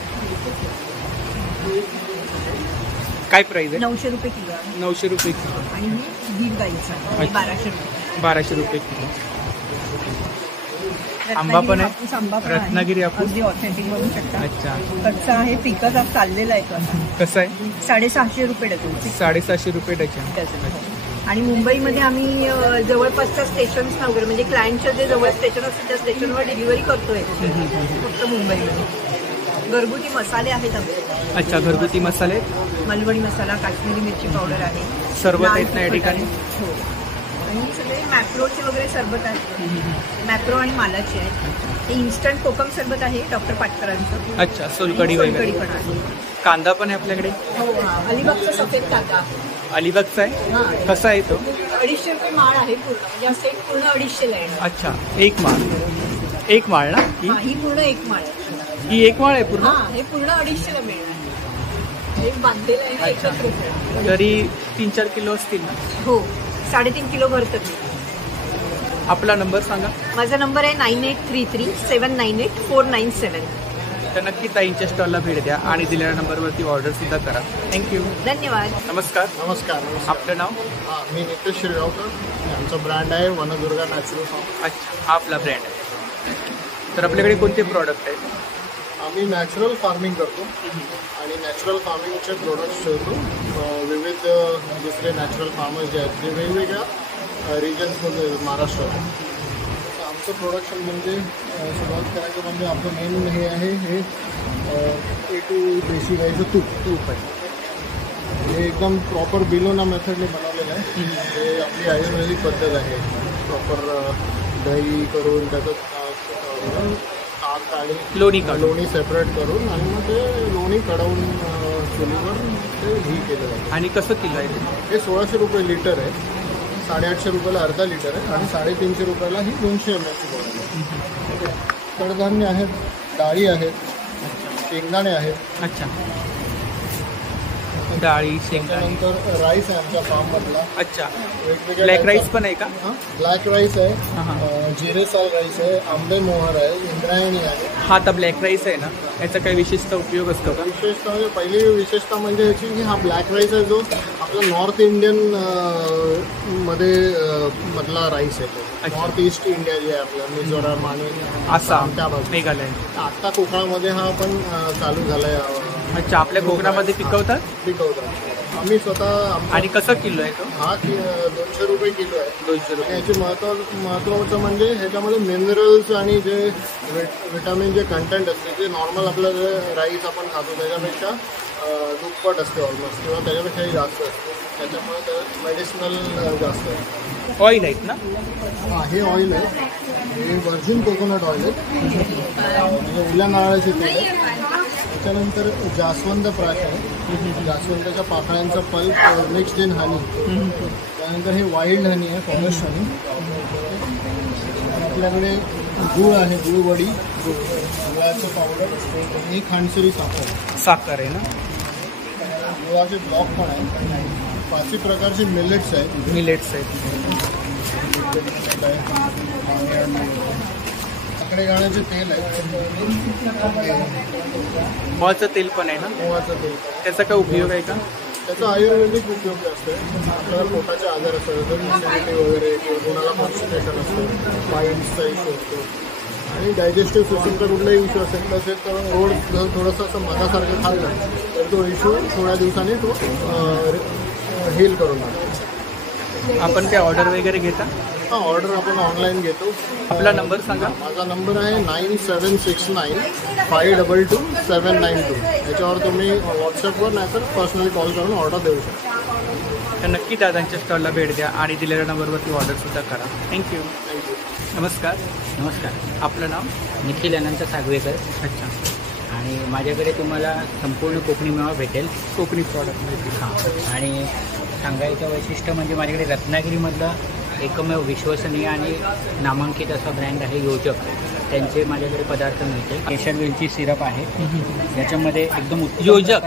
काय प्राइस आहे? 900 रुपये किलो आहे. 900 रुपये किलो. आणि हे गीर गाईचं आहे. 1200 रुपये. 1200 रुपये किलो. आंबा पण आहे? हापूस आंबा पण आहे. रत्नागिरी हापूस? अगदी ऑथेंटिक बघू शकता. अच्छा, कच्चा आहे, पिकत चाललेला आहे तो आता. कसं आहे? 750 रुपये डझन. 750 रुपये डझन. आणि मुंबईमध्ये आम्ही जवळपासच्या स्टेशन्सना वगैरे म्हणजे क्लायंटच्या जे जवळ स्टेशन असते त्या स्टेशनवर डिलिव्हरी करतोय फक्त मुंबईमध्ये. घरगुती मसाले आहेत आमचे. अच्छा, घरगुती मसाले, मलवणी मसाला, काश्मीरी मिरची पावडर आहे, सरबत आहेत ना या ठिकाणी? हो. आणि सगळे मॅप्रोचे वगैरे सरबत आहेत. मॅप्रो आणि मालाचे आहेत. हे इन्स्टंट कोकम सरबत आहे डॉक्टर पाटकरांचं. अच्छा, सोलकढी वगैरे. पण आहे. कांदा पण आहे आपल्याकडे? हो, अलिबागचा सफेद कांदा. अलिबागचा आहे? कसा आहे तो? 250 रुपये माळ आहे पूर्ण, म्हणजे हा सेट पूर्ण 250 आहे. अच्छा, एक माळ. एक माळ ना ही पूर्ण एक माळ आहे. ही एक माळ आहे पूर्ण? हे पूर्ण 250 ला मिळणार. एक बांधलेलं आहे ना, एकच रुपये. तरी 3-4 किलो असतील ना? हो, 3.5 किलो भरतं. आपला नंबर सांगा. माझा नंबर आहे 9833798497. तर नक्की ताईंच्या स्टॉलला भेट द्या आणि दिलेल्या नंबरवरती ऑर्डर सुद्धा करा. थँक्यू. धन्यवाद. नमस्कार. नमस्कार. आपलं नाव? मी नितेश शिरगावकर. आमचा ब्रँड आहे वनदुर्गा नॅचरल फार्म. अच्छा, हा आपला ब्रँड आहे. तर आपल्याकडे कोणते प्रॉडक्ट आहेत? आम्ही नॅचरल फार्मिंग करतो आणि नॅचरल फार्मिंगचे प्रोडक्ट्स ठेवतो. विविध दुसरे नॅचरल फार्मर्स जे आहेत ते वेगवेगळ्या रिजन्समध्ये महाराष्ट्रात. आमचं प्रोडक्शन म्हणजे सुरुवात करायचं म्हणजे आपलं मेन हे आहे, हे A2 देशी गाईचं तूप आहे. हे एकदम प्रॉपर बिलोना मेथडने बनवलेलं आहे. हे आपली आयुर्वेदिक पद्धत आहे. प्रॉपर दही करून त्याचं ताक आणि लोणी सेपरेट करून आणि मग ते लोणी कढवून चुलीवर ते घी केलं जातं. आणि कसं किलो आहे? हे 1600 रुपये लिटर आहे. 850 रुपयाला अर्धा लिटर आहे आणि 350 रुपयाला ही 200 ml ची बॉटल आहे. कडधान्य आहेत, डाळी आहेत, शेंगदाणे आहेत. अच्छा, डाळी, शेंगदाणे. त्यानंतर राईस आहे आमच्या फार्ममधला. अच्छा, वेगवेगळ्या ब्लॅक राईस पण आहे का? ब्लॅक राईस आहे, जिरे साल राईस आहे, आंबे मोहर आहे, इंद्रायणी आहे. हा आता ब्लॅक राईस आहे ना, याचा काही विशिष्ट उपयोग असतो का? विशेषतः म्हणजे पहिली विशेषता म्हणजे याची की हा ब्लॅक राईस आहे जो आपला नॉर्थ इंडियन मध्ये मधला राईस आहे. तो नॉर्थ ईस्ट इंडिया जे आहे आपलं मिझोराम आणि आसाम, त्या बाजू, मेघालय. आता कोकणामध्ये हा पण चालू झाला आहे. अच्छा, आपल्या कोकणामध्ये पिकवतात? आम्ही स्वतः. आणि कसं किलो आहे तो? हा 200 रुपये किलो आहे. 200 रुपये. याची महत्त्वाचं म्हणजे ह्याच्यामध्ये मिनरल्स आणि जे विटामिन जे कंटेंट असते ते नॉर्मल आपलं जे राईस आपण खातो त्याच्यापेक्षा दुप्पट असते ऑलमोस्ट, किंवा त्याच्यापेक्षाही जास्त असते. त्याच्यामुळे त्याच्यात मेडिसिनल जास्त आहे. ऑइल आहेत ना? हां, हे ऑइल आहे. हे व्हर्जिन कोकोनट ऑइल आहे, म्हणजे उल्या नारळाचे तेल आहे. त्याच्यानंतर जास्वंद प्राश आहे, जास्वंदाच्या पाकळ्यांचा पल्प मिक्स्ड इन हनी. त्यानंतर हे वाईल्ड हनी आहे, फॉरेस्ट हनी. आपल्याकडे गूळ आहे, गुळवडी, गुळाचं पावडर, ही खांडसरी साखर आहे ना? गुळाचे ब्लॉक पण आहे. 5 प्रकारचे मिलेट्स आहेत. आकडे गाण्याचे तेल आहे, मोहाचं तेल पण आहे ना? मोहाचं तेल. त्याचा काय उपयोग आहे का? त्याचा आयुर्वेदिक उपयोग जास्त आहे. आपल्याला पोटाचे आजार असतात, तर ॲसिडिटी वगैरे, किंवा कोणाला कॉन्स्टिपेशन असतं, माइंडचा इश्यू असतो, आणि डायजेस्टिव्ह सिस्टमचा कुठलाही इश्यू असेल तसेच रोड थोडंसं असं मधासारखं खाल्लं तर तो इश्यू थोड्या दिवसांनी तो हील करून टाकतो. आपण काय ऑर्डर वगैरे घेता? हां, ऑर्डर आपण ऑनलाईन घेतो. आपला नंबर सांगा. माझा नंबर आहे 9769522792. याच्यावर तुम्ही व्हॉट्सअपवर नाही तर पर्सनली कॉल करून ऑर्डर देऊ शकता. तर नक्की दादांच्या स्टॉलला भेट द्या आणि दिलेल्या नंबरवरती ऑर्डर सुद्धा करा. थँक्यू. नमस्कार. आपलं नाव? निखिल अनंत सागवेकर. अच्छा. आणि माझ्याकडे तुम्हाला संपूर्ण कोकणी मेवा भेटेल. कोकणी प्रॉडक्ट मिळतील. हां, आणि सांगायचं वैशिष्ट्य म्हणजे माझ्याकडे रत्नागिरीमधलं एकमेव विश्वसनीय आणि नामांकित असा ब्रँड आहे योजक. त्यांचे माझ्याकडे पदार्थ मिळते. केशर वेलची सिरप आहे, याच्यामध्ये एकदम उत्तम योजक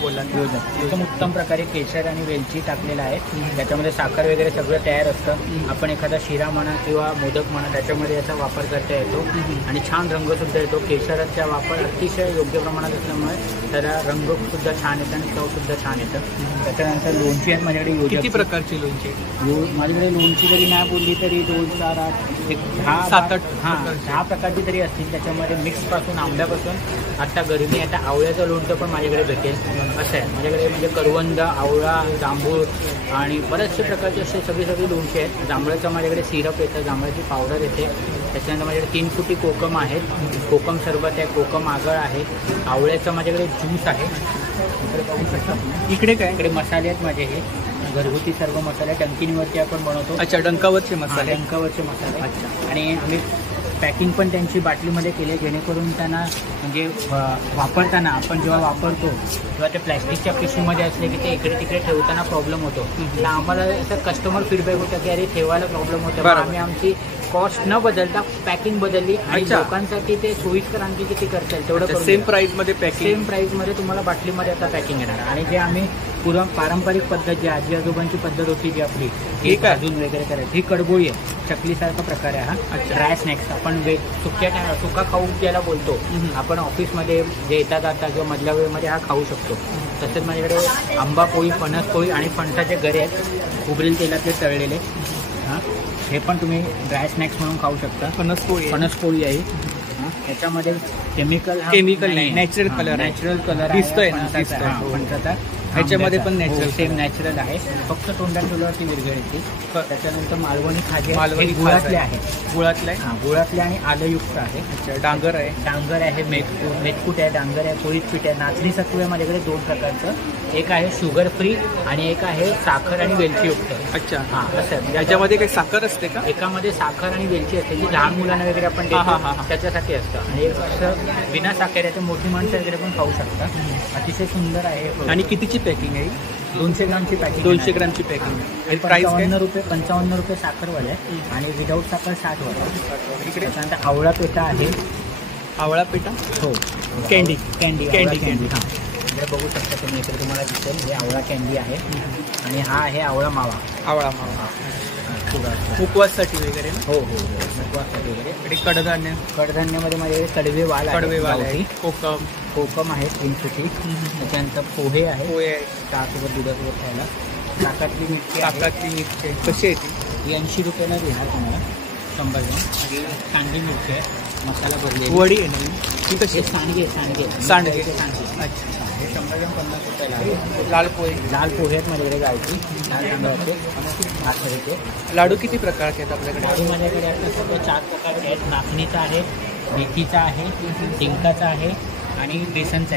बोला एकदम उत्तम प्रकारे केशर आणि वेलची टाकलेला आहे. त्याच्यामध्ये साखर वगैरे सगळं तयार असतं. आपण एखादा शिरा म्हणा किंवा मोदक म्हणा त्याच्यामध्ये याचा वापर करता येतो आणि छान रंगसुद्धा येतो. केशराचा वापर अतिशय योग्य प्रमाणात असल्यामुळे त्याला रंग सुद्धा छान येतं आणि चव सुद्धा छान येतं. त्याच्यानंतर लोणची आहेत माझ्याकडे. किती योजक प्रकारची लोणची? माझ्याकडे लोणची जरी नाही बोलली तरी 2, 4, 8, 7-8 10 प्रकारची तरी असतील. त्याच्यामध्ये मिक्सपासून आंब्यापासून आता गरमी आता आवळ्याचं लोणचं पण माझ्याकडे भेटेल असं आहे माझ्याकडे. म्हणजे करवंद, आवळा, जांभूळ आणि बरेचसे प्रकारचे असे सगळी लोणची आहेत. जांभळाचं माझ्याकडे सिरप येतं, जांभळाची पावडर येते. त्याच्यानंतर माझ्याकडे 3 फुटी कोकम आहेत, कोकम सरबत आहे, कोकम आगळ आहे. आवळ्याचं माझ्याकडे ज्यूस आहे. इकडे पाहू शकता. इकडे काय इकडे मसाले आहेत माझे. हे घरगुती सर्व मसाले टंकिनीवरती आपण बनवतो. अच्छा, डंकावरचे मसाले. डंकावरचे मसाले. अच्छा. आणि आम्ही पॅकिंग पण त्यांची बाटलीमध्ये केली आहे जेणेकरून त्यांना म्हणजे वापरताना आपण जेव्हा वापरतो तेव्हा ते प्लॅस्टिकच्या पिशवीमध्ये असले की ते इकडे तिकडे ठेवताना प्रॉब्लेम होतो. तर आम्हाला असं कस्टमर फीडबॅक होतं की अरे ठेवायला प्रॉब्लेम होतो. आम्ही आमची कॉस्ट न बदलता पॅकिंग बदलली आणि लोकांसाठी ते सोयीस्कर आणखी किती करता येईल तेवढं सेम प्राईसमध्ये पॅकिंग. सेम प्राईसमध्ये तुम्हाला बाटलीमध्ये आता पॅकिंग येणार. आणि जे आम्ही पारंपरिक पद्धत जी आजी आजोबांची पद्धत होती जी आपली ही अजून वगैरे करायची ही कडबोळी आहे. चकलीसारखा प्रकार आहे हा. ड्राय स्नॅक्स आपण सुका खाऊ ज्याला बोलतो आपण ऑफिसमध्ये जे येतात आता किंवा मधल्या वेळेमध्ये हा खाऊ शकतो. तसेच माझ्याकडे आंबा पोळी, फणस पोळी आणि फणसाचे गरे आहेत खोबरेल तेलातले तळलेले. हां, हे पण तुम्ही ड्राय स्नॅक्स म्हणून खाऊ शकता. फणस पोळी आहे. याच्यामध्ये केमिकल नाही, नॅचरल कलर दिसतोय फणसाचा. ह्याच्यामध्ये पण नॅचरल सेम नॅचरल आहे. फक्त तोंडात ठेवल्यावरती विरघळते. त्याच्यानंतर मालवणी खाजे गुळातले आहे. गुळातले आणि आलंयुक्त आहे. अच्छा, डांगर आहे, मेथकूट आहे, डांगर आहे, पोळीत पीठ आहे. नाचणी सत्व आहे माझ्याकडे 2 प्रकारचं. एक आहे शुगर फ्री आणि एक आहे साखर आणि वेलचीयुक्त. अच्छा, हां असं आहे. याच्यामध्ये काही साखर असते का? एकामध्ये साखर आणि वेलची असते जी लहान मुलांना वगैरे आपण देतो त्याच्यासाठी असतं. आणि एक असं बिना साखरेचं मोठी माणसं वगैरे पण खाऊ शकतात. अतिशय सुंदर आहे. आणि कितीची पॅकिंग आहे? 200 ग्रामची पॅकिंग. 200 ग्रामची पॅकिंग. प्राइस 55 रुपये साखरवाले आणि विदाऊट साखर 60 वाले. इकडे त्यानंतर आवळा पेटा आहे. आवळा पेटा? हो, कॅन्डी. हां, इकडे बघू शकता तुम्ही. इकडे तुम्हाला दिसेल हे आवळा कॅन्डी आहे. आणि हा आहे आवळा मावा. उपवाससाठी वगैरे. हो, उपवाससाठी वगैरे. इकडे कडधान्यामध्ये माझे कडवे वाल आहे. कोकम आहे 3 फुटी. त्याच्यानंतर पोहे आहे. चहासोबत दुधासोबत खायला. ताकातली मिरची कशी आहे ती? 80 रुपयाला देणार तुम्हाला 100 ग्राम. आणि कांदी मिरची आहे मसाला भरलेली. वडी आहे ना ती कशी? सांडगे. अच्छा, हे 100 ग्राम 50 रुपयाला आहे. लाल पोहे आहेत माझ्याकडे गावची. लाल तांदळाचे नाचणीचे. लाडू किती प्रकारचे आहेत आपल्याकडे? लाडू माझ्याकडे आता सगळं 4 प्रकारचे आहेत. नाचणीचा आहे, मेथीचा आहे, डिंकाचा आहे आणि बेसनचे.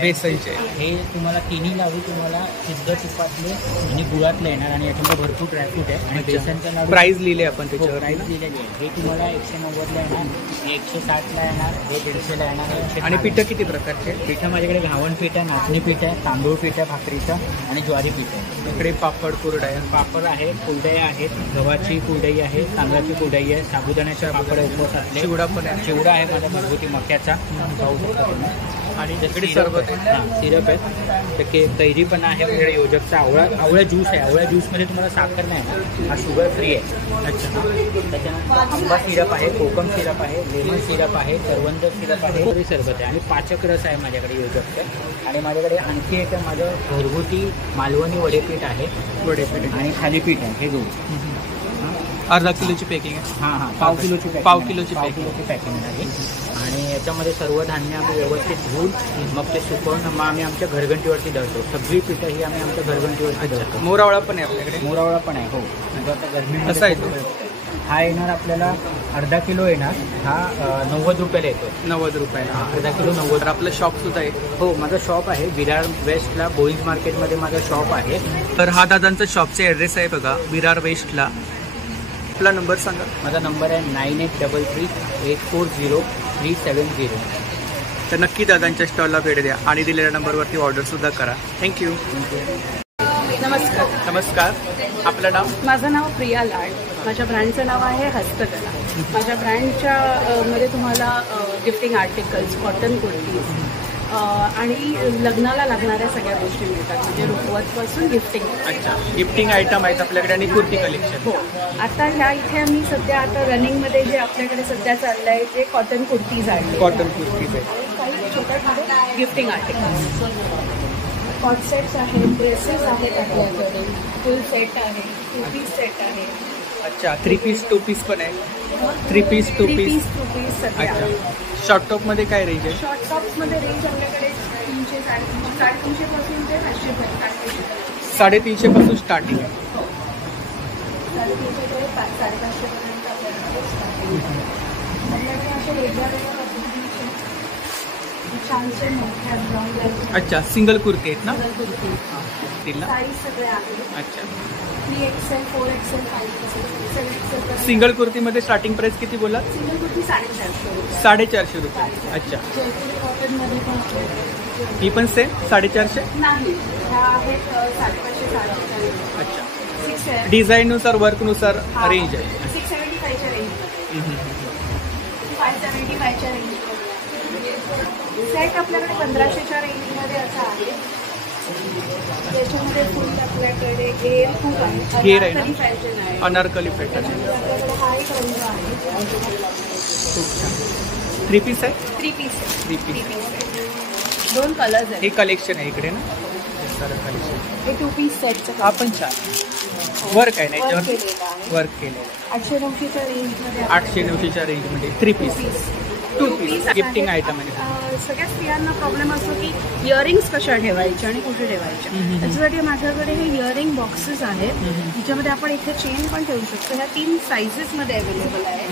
हे तुम्हाला तिन्ही लाडू तुम्हाला शुद्ध तुपातले आणि गुळातले येणार. आणि याच्यामध्ये भरपूर ड्रायफ्रूट आहे. आणि बेसनच्या लाडू प्राईस लिहिले आपण त्याच्यावर. प्राईस लिहिलेली आहे. हे तुम्हाला 190ला येणार, 160ला येणार, हे 150ला येणार. आणि पिठं किती प्रकारचे? पिठं माझ्याकडे घावण पीठ आहे, नाचणी पीठ आहे, तांदूळ पीठ आहे भाकरीचं आणि ज्वारी पीठ आहे. इकडे पापड आहे, कुरडया आहेत, गव्हाची कुरडई आहे, तांदळाची कुरडई आहे, साबुदाण्याचे पापड उपवासातले. चिवडा पण आहे. चिवडा आहे माझा घरगुती मक्याचा. पाहू शकता तुम्ही. आणि तिकडे सरबत आहे. सिरप आहे. कैरी पण आहे म्हणजे योजकचा. आवळा ज्यूस आहे. आवळा ज्यूसमध्ये तुम्हाला साखर नाही, हा शुगर फ्री आहे. अच्छा. त्याच्यानंतर आंबा सिरप आहे, कोकम सिरप आहे, लेमन सिरप आहे, करवंद सिरप आहे, सरबत आहे आणि पाचक रस आहे माझ्याकडे योजकचं. आणि माझ्याकडे आणखी एक माझं घरगुती मालवणी वडेपीठ आहे. आणि थालीपीठ आहे. हे दोन अर्धा किलोची पॅकिंग आहे. हां, पाव किलोची पॅकिंग आहे. आणि याच्यामध्ये सर्व धान्य आम्ही व्यवस्थित धुवून मग ते सुकवून मग आम्ही आमच्या घरघंटीवरती दळतो. सगळी पिठं ही आम्ही आमच्या घरघंटीवरती दळतो. मोरावळा पण आहे आपल्याकडे. मोरावळा पण आहे. हो, म्हणजे आता गरमी कसा आहे तो? हा येणार आपल्याला अर्धा किलो येणार. हा 90 रुपयाला येतो. 90 रुपयाला अर्धा किलो 90. तर आपलं शॉप सुद्धा आहे. हो, माझं शॉप आहे विरार वेस्टला बोईज मार्केटमध्ये माझं शॉप आहे. तर हा दादांचा शॉपचा ॲड्रेस आहे बघा, विरार वेस्टला. आपला नंबर सांगा. माझा नंबर आहे 9833840370. तर नक्की दादांच्या स्टॉलला भेट द्या आणि दिलेल्या नंबरवरती ऑर्डरसुद्धा करा. थँक्यू. नमस्कार. आपलं नाव? माझं नाव प्रिया लाड. माझ्या ब्रँडचं नाव आहे हस्तकला. माझ्या ब्रँडच्या मध्ये तुम्हाला गिफ्टिंग आर्टिकल्स, कॉटन कुर्तीज आणि लग्नाला लागणाऱ्या सगळ्या गोष्टी मिळतात. म्हणजे रुखवतपासून गिफ्टिंग. अच्छा, गिफ्टिंग आयटम आहेत आपल्याकडे आणि कुर्ती कलेक्शन. हो, आता ह्या इथे आम्ही सध्या आता रनिंगमध्ये जे आपल्याकडे सध्या चाललं आहे ते कॉटन कुर्तीज आहे. कॉटन कुर्तीज आहे. काही छोट्या गिफ्टिंग आर्टिकल्स. कॉट सेट्स आहेत, ड्रेसेस आहेत आपल्याकडे, फुल सेट आहे, 2 पीस सेट आहे. अच्छा, 3 पीस 2 पीस पण आहे. 3 पीस 2 पीस. 2 पीस सध्या अच्छा. आहे. शॉर्ट टॉप मध्ये काय रेंज आहे? शॉर्ट टॉप्समध्ये रेंज आपल्याकडे 300, 350 पासून ते 500 350 पासून स्टार्टिंग आहे. 350 ते 550 पर्यंत आपल्याकडे स्टार्टिंग आहे. आपल्याकडे असे वेगवेगळ्या पद्धतीचे छानसे मोठ्या ब्राऊन अच्छा, सिंगल कुर्ती आहेत ना? कुर्ती साईज सगळे आहेत. अच्छा. 3XL, 4XL, 5XL, 7XL. Single कुर्तीमध्ये starting price किती बोला? सिंगल कुर्ती 450. 450 रुपये. अच्छा. जयपुरी कॉटनमध्ये पण आहे. ही पण सेम 450? नाही, ह्या आहेत 550, 450. अच्छा. 6 डिझाईननुसार वर्कनुसार रेंज आहे. 675च्या रेंज, 575च्या रेंज. सेट आपल्याकडे 1500च्या रेंजमध्ये असा आहे. त्याच्यामध्ये फुल आपल्याकडे घेर खूप आहे. घेर आहे ना? अनारकली फॅशन आहे. अनारकली पॅटर्न आहे. आपल्याकडे हा एक रंग आहे. खूप छान. 3 पीस आहे? 3 पीस. 3 पीस. 3 पीस 2 कलर्स आहेत. हे कलेक्शन आहे इकडे ना? हे सारं कलेक्शन. हे 2 पीस सेटचं हा पण छान. वर्क आहे ना वर्क याच्यावर? केलेलं आहे. वर्क केलेलं आहे. 800-900च्या रेंजमध्ये. 800-900च्या रेंजमध्ये 3 पीस. 2 पीस गिफ्टिंग आयटम आहे. सगळ्या स्त्रियांना प्रॉब्लेम असतो की इयरिंग्स कशा ठेवायच्या आणि कुठे ठेवायच्या. त्याच्यासाठी माझ्याकडे हे इयरिंग बॉक्सेस आहेत, ज्याच्यामध्ये आपण इथे चेन पण ठेवू शकतो. ह्या 3 साईजेसमध्ये अवेलेबल आहे.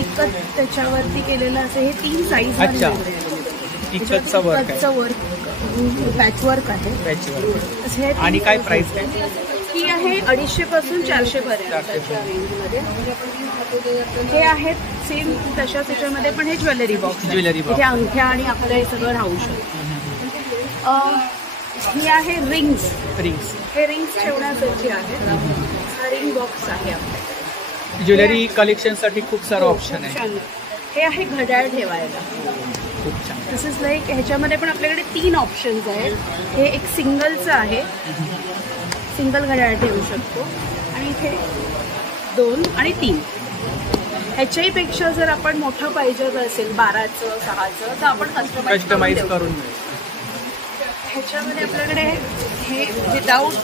इतकं त्याच्यावरती केलेलं असं हे 3 साईज. अच्छा. इतकंच वर्क पॅचवर्क आहे. पॅचवर्क. आणि काय प्राइस आहे? ही आहे 250 पासून 400 पर्यंतच्या रेंजमध्ये. हे आहेत सेम तशाच त्याच्यामध्ये, पण हे ज्वेलरी बॉक्स. Jewellery box. इथे अंगठ्या आणि आपलं हे सगळं राहू शकतं. ही आहे रिंग्स. हे रिंग्स ठेवण्यासाठी आहे. हा रिंग बॉक्स आहे आपल्याकडे. ज्वेलरी कलेक्शनसाठी खूप सारं ऑप्शन आहे. हे आहे घड्याळ ठेवायला. खूप छान. तसंच लाईक ह्याच्यामध्ये पण आपल्याकडे 3 ऑप्शन्स आहेत. हे एक सिंगलचं आहे, सिंगल घड्याळ ठेवू शकतो. आणि इथे 2 आणि 3. ह्याच्याही पेक्षा जर आपण मोठं पाहिजे असेल 12चं 6चं तर आपण कस्टमाइज करून मिळेल. ह्याच्यामध्ये आपल्याकडे हे विदाऊट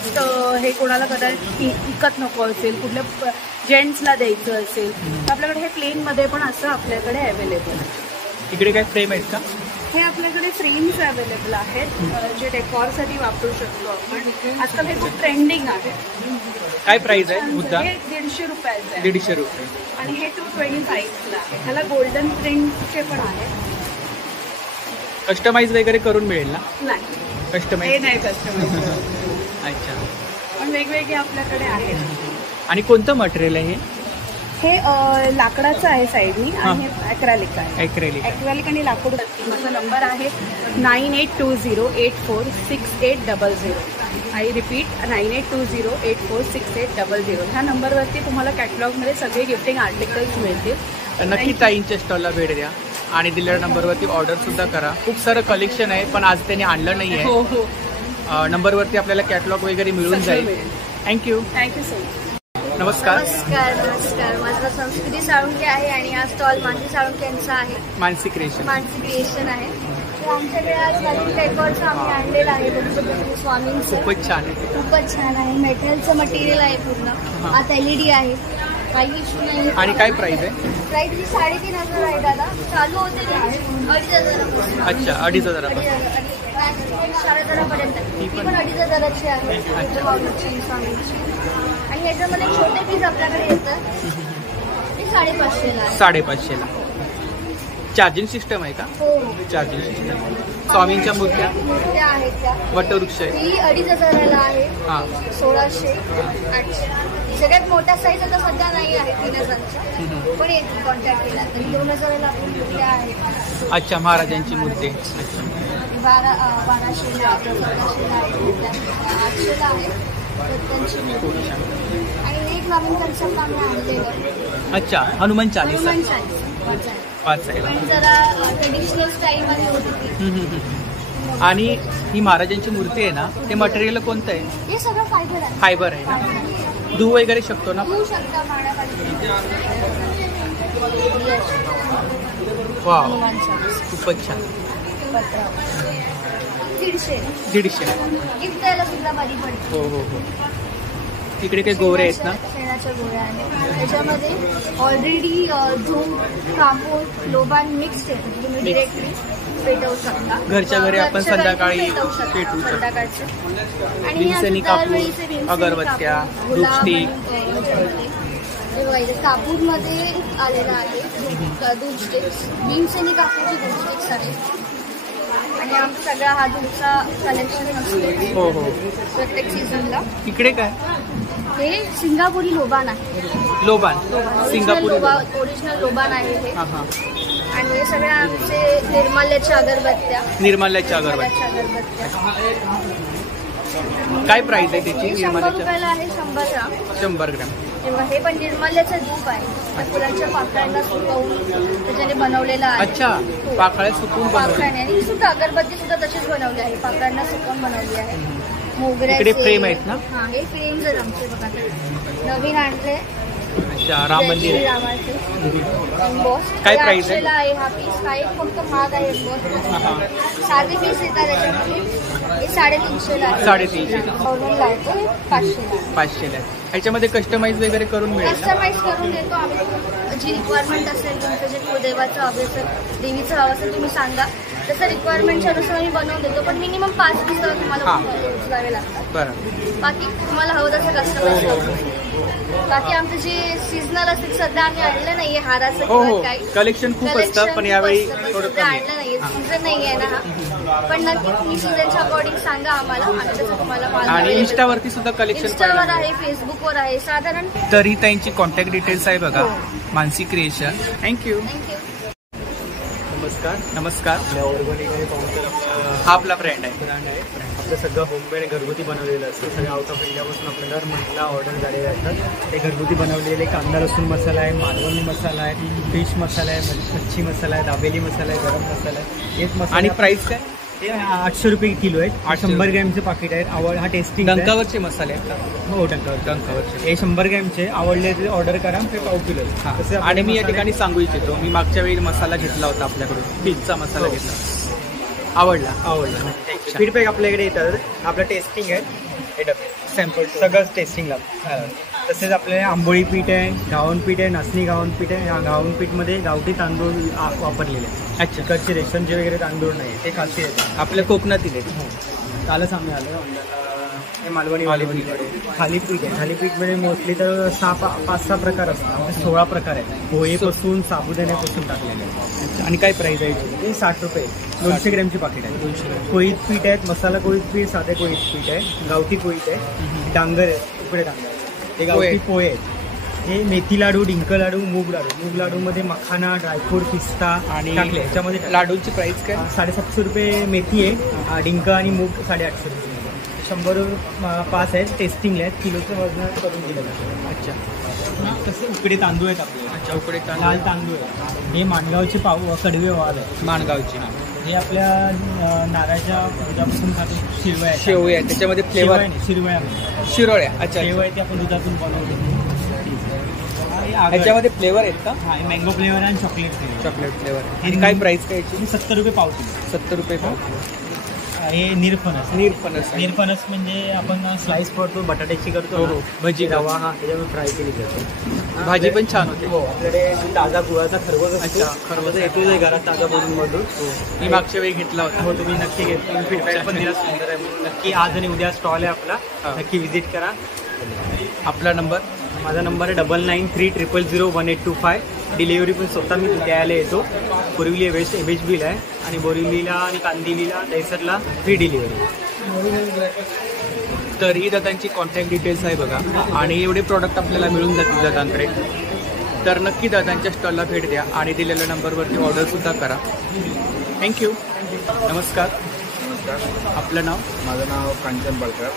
हे कोणाला कदाचित विकत नको असेल, कुठल्या जेंट्सला द्यायचं असेल तर आपल्याकडे हे प्लेनमध्ये पण असं आपल्याकडे अवेलेबल आहे. इकडे काय फ्रेम आहेत का? हे आपल्याकडे फ्रेम्स अवेलेबल आहेत, जे डेकॉरसाठी वापरू शकतो आपण. आजकाल हे खूप ट्रेंडिंग आहे. काय प्राइस आहे मुद्दा? हे 150 रुपयाचं आहे. 150 रुपये. आणि हे 225ला आहे. ह्याला गोल्डन प्रिंटचे पण आहे. कस्टमाइज वगैरे करून मिळेल ना? नाही, हे कस्टमाइज. नाही कस्टमाइज. अच्छा. पण वेगवेगळे आपल्याकडे आहेत. आणि कोणतं मटेरियल आहे हे लाकडाचं आहे साईडनी आणि हे ॲक्रेलिक आहे. ॲक्रेलिक. ॲक्रेलिक आणि लाकूड. माझा नंबर आहे 9820846800. I repeat 9820846800. ह्या नंबरवरती तुम्हाला कॅटलॉगमध्ये सगळे गिफ्टिंग आर्टिकल्स मिळतील. नक्की ताईंच्या स्टॉलला भेट द्या आणि दिलेल्या नंबरवरती ऑर्डर सुद्धा करा. खूप सारं कलेक्शन आहे पण आज त्यांनी आणलं नाही हो आहे. हो. नंबरवरती आपल्याला कॅटलॉग वगैरे मिळून जाईल. थँक्यू. Thank you so much. नमस्कार. नमस्कार. माझं संस्कृती साळुंके आहे आणि हा स्टॉल मानसी साळुंके यांचा आहे. मानसी क्रिएशन. मानसी क्रिएशन आहे. तर आमच्याकडे आज नवीन डेकॉरचं आम्ही आणलेलं आहे. स्वामींचं. खूपच छान आहे. खूपच छान आहे. मेटलचं मटेरियल आहे पूर्ण. आत LED आहे. काही इश्यू नाही. आणि काय प्राइस आहे? प्राईस 3,500 आहे दादा. चालू होते 2,500. अच्छा, 2,500. 4,000पर्यंत. ती पण 2,500ची आहे. स्वामींची. आणि याच्यामध्ये छोटे पीस आपल्याकडे येतात ते 550ला आहे. 550ला. चार्जिंग सिस्टम आहे का? हो. Charging system. स्वामींच्या मूर्त्या आहेत त्या. वटवृक्ष आहे. ती 2,500ला आहे. हां. 1,600, 800. सगळ्यात मोठ्या साईज आता सध्या नाही आहे 3,000च्या. पण येतील कॉन्टॅक्ट केला तरी 2,000ला आपण मूर्त्या आहेत. अच्छा, महाराजांची मूर्ती. 1200ला आहे, 1400ला आहे, 800ला आहे. आणि एक नवीन कन्सेप्ट आम्ही आणलेलं. अच्छा, हनुमान चालीसा हनुमान चालीसा वाचायला. पण जरा ट्रेडिशनल स्टाईलमध्ये होती ती. आणि ही महाराजांची मूर्ती आहे ना, ते मटेरियल कोणतं आहे? हे सगळं फायबर आहे. फायबर आहे ना? धुवू वगैरे शकतो ना? होऊ शकता पाण्याखाली. वाव. हनुमानचा खूपच छान. पत्रा 150. 150. गिफ्ट द्यायला सुद्धा बरी पडते. हो हो हो. तिकडे काही गोवरे आहेत ना? शेणाच्या गोळ्या आहेत. त्याच्यामध्ये ऑलरेडी धूम, कापूर, लोबान मिक्स्ड आहे. तुम्ही डिरेक्टली पेटवू शकता. घरच्या घरी आपण संध्याकाळी पेटवू शकता पेटवू शकतो. संध्याकाळचे. आणि भीमसेनी कापूर, दरवेळीचे भीमसेनी अगरबत्त्या, कापूर, धूप गुलाब स्टिक. आणि, हे बघा इथे कापूरमध्ये आलेला आहे दूध स्टिक्स. भीमसेनी कापूरचे दूध स्टिक्स आहेत. आणि आमचा सगळा हा दूधचा कलेक्शन असतो. हो हो. प्रत्येक सीझनला. इकडे काय? हे सिंगापुरी लोबान आहे. लोबान. सिंगापुरी. ओरिजिनल लोबान आहे हे. हा हा. आणि हे सगळे आमचे निर्माल्याच्या अगरबत्त्या. निर्माल्याच्या अगरबत्त्या. काय प्राइस आहे त्याची? 100 रुपयाला आहे. 100चा 100 ग्रॅम. हे पण निर्माल्याचं धूप आहे. फुलांच्या पाकळ्यांना सुकवून त्याच्याने बनवलेलं आहे. अच्छा. पाकळ्या सुकवून पाकळ्याने. आणि सुद्धा अगरबत्ती सुद्धा तशीच बनवली आहे. पाकळ्यांना सुकवून बनवली आहे. मोगऱ्याचे फ्रेम आहेत ना? हा हे फ्रेम जर आमचे बघा नवीन आणले. अच्छा. राम मंदिर. रामाचे एम्बॉस. काय प्राइस आहे? आहे हा पीस. हा एक फक्त महाग आहे एम्बॉस. साधे पीस येतात त्याच्यामध्ये. हे 350 ला आहे. 350. ऑनलाईन लावतो 500 ला. 500 ला. ह्याच्यामध्ये कस्टमाइज वगैरे करून मिळेल ना? कस्टमाइज करून देतो आम्ही. जी रिक्वायरमेंट असेल तुमचं जे कुलदेवाचं हवं असेल, देवीचं हवं असेल तुम्ही सांगा. तसं रिक्वायरमेंटच्या नुसार आम्ही बनवून देतो. पण मिनिमम 5 दिवसाला तुम्हाला उचलावे लागतात. बरं. बाकी तुम्हाला हवं तसं कस्टमाइज करू. बाकी आमचं जे सीझनल असेल सध्या आम्ही आणलं नाहीये हाराचं हो किंवा हो. काही. कलेक्शन खूप असतं पण यावेळी थोडं सध्या कमी. आणलं नाहीये. सीझन नाहीये ना हा. पण नक्की तुम्ही सीझनच्या अकॉर्डिंग सांगा आम्हाला. आम्ही तसं तुम्हाला माल आणि available इंस्टावरती सुद्धा कलेक्शन इंस्टावर आहे, फेसबुकवर आहे. साधारण तरी त्यांची कॉन्टॅक्ट डिटेल्स आहे बघा. मानसी क्रिएशन. थँक्यू. थँक्यू. नमस्कार. नमस्कार. हा आपला ब्रँड आहे. आपलं सगळं होममेड घरगुती बनवलेलं असतं. सगळं आउट ऑफ इंडियापासून आपल्याला महिला ऑर्डर झालेले असतात. ते घरगुती बनवलेले कांदा लसूण मसाला आहे, मालवणी मसाला आहे, फिश मसाला आहे, मच्छी मसाला आहे, दाबेली मसाला आहे, गरम मसाला आहे. हेच मसाला. आणि प्राइस काय? हे 800 रुपये किलो आहेत. 100 ग्रॅमचे पाकिट आहेत. हा टेस्टिंग डंकावरचे मसाले आहेत का? हो डंकावरचे. हे 100 ग्रॅमचे आवडले ते ऑर्डर करा. ते पाव किलो. आणि मी या ठिकाणी सांगू इच्छितो, मी मागच्या वेळी मसाला घेतला होता आपल्याकडून. फिशचा मसाला घेतला. आवडला. फीडबॅक आपल्याकडे येतात. आपलं टेस्टिंग आहे. हे डबे सॅम्पल सगळंच टेस्टिंग लागतं. तसेच आपल्याकडे आंबोळी पीठ आहे, घावन पीठ आहे, नाचणी घावन पीठ आहे. या घावन पीठमध्ये गावठी तांदूळ वापरलेले आहे. अच्छा. कच्चे रेशनचे वगैरे तांदूळ नाही. ते खासी आहेत. आपल्या कोकणातील आहेत. कालच आम्ही आलो. हे मालवणी थालीपीठ आहे. थालीपीठमध्ये मोस्टली तर 5-6 प्रकार असतात. 16 प्रकार आहेत. पोहेपासून साबुदाण्यापासून टाकलेले आहेत. आणि काय प्राइस आहे? हे 60 रुपये. 200 ग्रॅमची पाकिट आहे. 200. कोळीत पीठ आहेत, मसाला कोळीत पीठ, साधे कोळीत पीठ आहे, गावठी कोळीत आहे, डांगर आहे, उकडे डांगर. हे गावठी पोहे आहेत. हे मेथी लाडू, डिंक लाडू, मूग लाडूमध्ये मखाना, ड्रायफ्रूट, पिस्ता आणि टाकले. ह्याच्यामध्ये लाडूची प्राइस काय? 750 रुपये मेथी आहे. डिंक आणि मूग 850 रुपये. 100 आहेत. टेस्टिंगला आहेत. किलोचं वजन करून दिलं जातं. अच्छा. तसे उकडे तांदूळ आहेत आपले. अच्छा. उकडे लाल तांदूळ आहे. हे माणगावचे कडवे वाल आहे. माणगावची. हे आपल्या नारळाच्या दुधापासून खातो. शिरवळ्या. शेवया. त्याच्यामध्ये फ्लेवर. शिरोळ्या. अच्छा. शेवया ते आपण दुधातून बनवतो. ह्याच्यामध्ये फ्लेवर आहेत का? हा मँगो फ्लेवर आणि चॉकलेट फ्लेवर. आणि काय प्राइस काय याची? 70 रुपये पाव किलो. 70 रुपये पाव. हे निरफणस. निरफणस म्हणजे आपण स्लाइस करतो, बटाट्याची करतो. हो. भजी रवा त्याच्यामध्ये फ्राय केली जाते. भाजी पण छान होते. हो. आपल्याकडे ताजा गुळाचा खरवस असतो. खरवस येतो घरात ताजा बनवून. मी मागच्या वेळी घेतला होता. हो तुम्ही नक्की घेतला. फीडबॅक पण दिला सुंदर आहे म्हणून. नक्की आज आणि उद्या स्टॉल आहे आपला. नक्की व्हिजिट करा. आपला नंबर? माझा नंबर आहे 9930001825. डिलिव्हरी पण स्वतः मी द्यायला येतो. बोरिवली एव्हेजबील आहे आणि बोरिवलीला आणि कांदिवलीला दहिसरला फ्री डिलिव्हरी. तर ही दादांची कॉन्टॅक्ट डिटेल्स आहे बघा. आणि एवढे प्रॉडक्ट आपल्याला मिळून जातील दादांकडे. तर नक्की दादांच्या स्टॉलला भेट द्या आणि दिलेल्या नंबरवरती ऑर्डरसुद्धा करा. थँक्यू. नमस्कार. आपलं नाव? माझं नाव कांचन बळकर.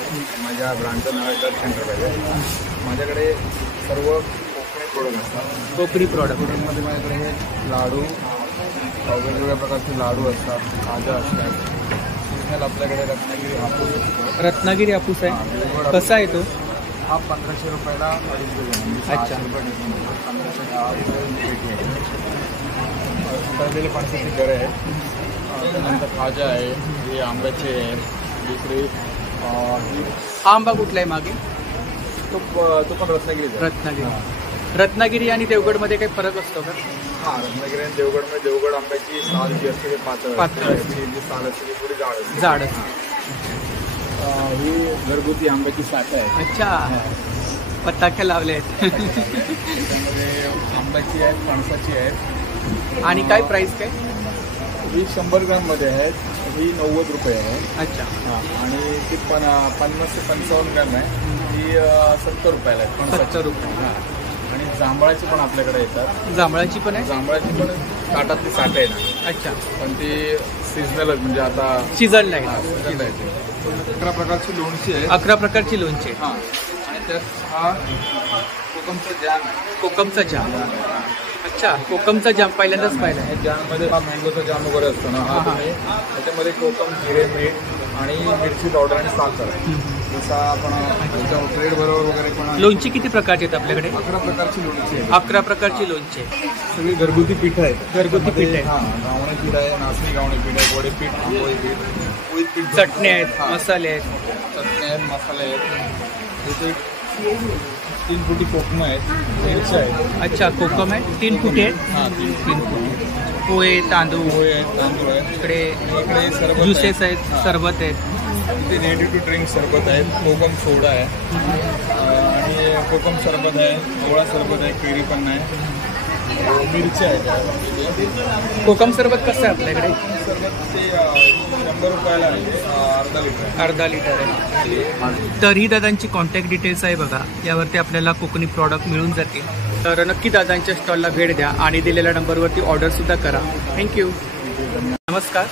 माझ्या ब्रँडचं नाव आहे दर्शन एंटरप्राइजेस. माझ्याकडे सर्व कोकणी प्रोडक्ट असतात. कोकणी प्रोडक्ट मध्ये माझ्याकडे हे लाडू, वेगवेगळ्या प्रकारचे लाडू असतात, खाजा असतात. सिजनल आपल्याकडे रत्नागिरी हापूस असतो. रत्नागिरी हापूस आहे. कसा आहे तो? हा 1500 रुपयाला 2.5 डझन. अच्छा. 1500 रुपये. तळलेले फणसाची गरे आहेत, त्यानंतर खाजा आहे, हे आंब्याचे आहे, दुसरी हा आंबा कुठला आहे मागे? तो पण रत्नागिरी. रत्नागिरी आणि देवगडमध्ये काही फरक असतो का? हां, रत्नागिरी आणि देवगडमध्ये देवगड आंब्याची साल जी असते पातळ असते, जी साल असते ती थोडी जाड असते. ही घरगुती आंब्याची साठ आहे. अच्छा, पताके लावले आहेत. त्यामध्ये आंब्याची आहेत, फणसाची आहेत. आणि काय प्राइस काय? ही 100 ग्राममध्ये आहेत, ही 90 रुपये आहे. अच्छा. हां, आणि ती 50 ते 55 ग्राम आहे, ही 70 रुपयाला आहे. 70 रुपये. हां, आणि जांभळाची पण आपल्याकडे येतात. जांभळाची पण आहे? जांभळाची पण ताटातली साठ आहे ना. अच्छा. पण ती सीझनलच, म्हणजे आता सीझनला आहे. 11 प्रकारची लोणची आहे. 11 प्रकारची लोणची. हां, आणि त्यात हा कोकमचा जाम. कोकमचा जाम. अच्छा, कोकमचा जाम पहिल्यांदाच पाहिला. या जाममध्ये हा मँगोचा जाम वगैरे असतो ना, हा तुम्ही त्याच्यामध्ये कोकम, जिरे, मीठ आणि मिरची पावडर आणि साखर, जसा आपण ब्रेड बरोबर वगैरे पण. लोणची किती प्रकारची आहेत आपल्याकडे? 11 प्रकारची लोणची आहे. 11 प्रकारची लोणची आहे. सगळी घरगुती पीठ आहेत. घरगुती पीठ आहे. हां, गावणे पीठ आहे, नाचणी गावणे पीठ आहे, वडे पीठ, आंबोळी पीठ, उडीद पीठ, चटणी आहेत, मसाले आहेत. चटणी आहेत, मसाले आहेत. इथे 3 फुटी कोकम आहेत, मिरच्या आहेत. अच्छा, कोकम आहे. 3 फुटे आहेत. हां, 3 फुटी. पोहे, तांदूळ आहेत, तांदूळ आहेत. इकडे सरबत ज्युसेस आहेत, सरबत आहेत. ते रेडी टू ड्रिंक सरबत आहे, कोकम सोडा आहे, आणि कोकम सरबत आहे, गोळा सरबत आहे, केरी पण आहे, मिरची आहे. कोकम सरबत कसं आहे आपल्याकडे? सरबत ते 100 रुपयाला आहे, अर्धा लिटर आहे. तर ही दादांची कॉन्टॅक्ट डिटेल्स आहे बघा, यावरती आपल्याला कोकणी प्रॉडक्ट मिळून जातील. तर नक्की दादांच्या स्टॉलला भेट द्या आणि दिलेल्या नंबरवरती ऑर्डर सुद्धा करा. थँक्यू. नमस्कार.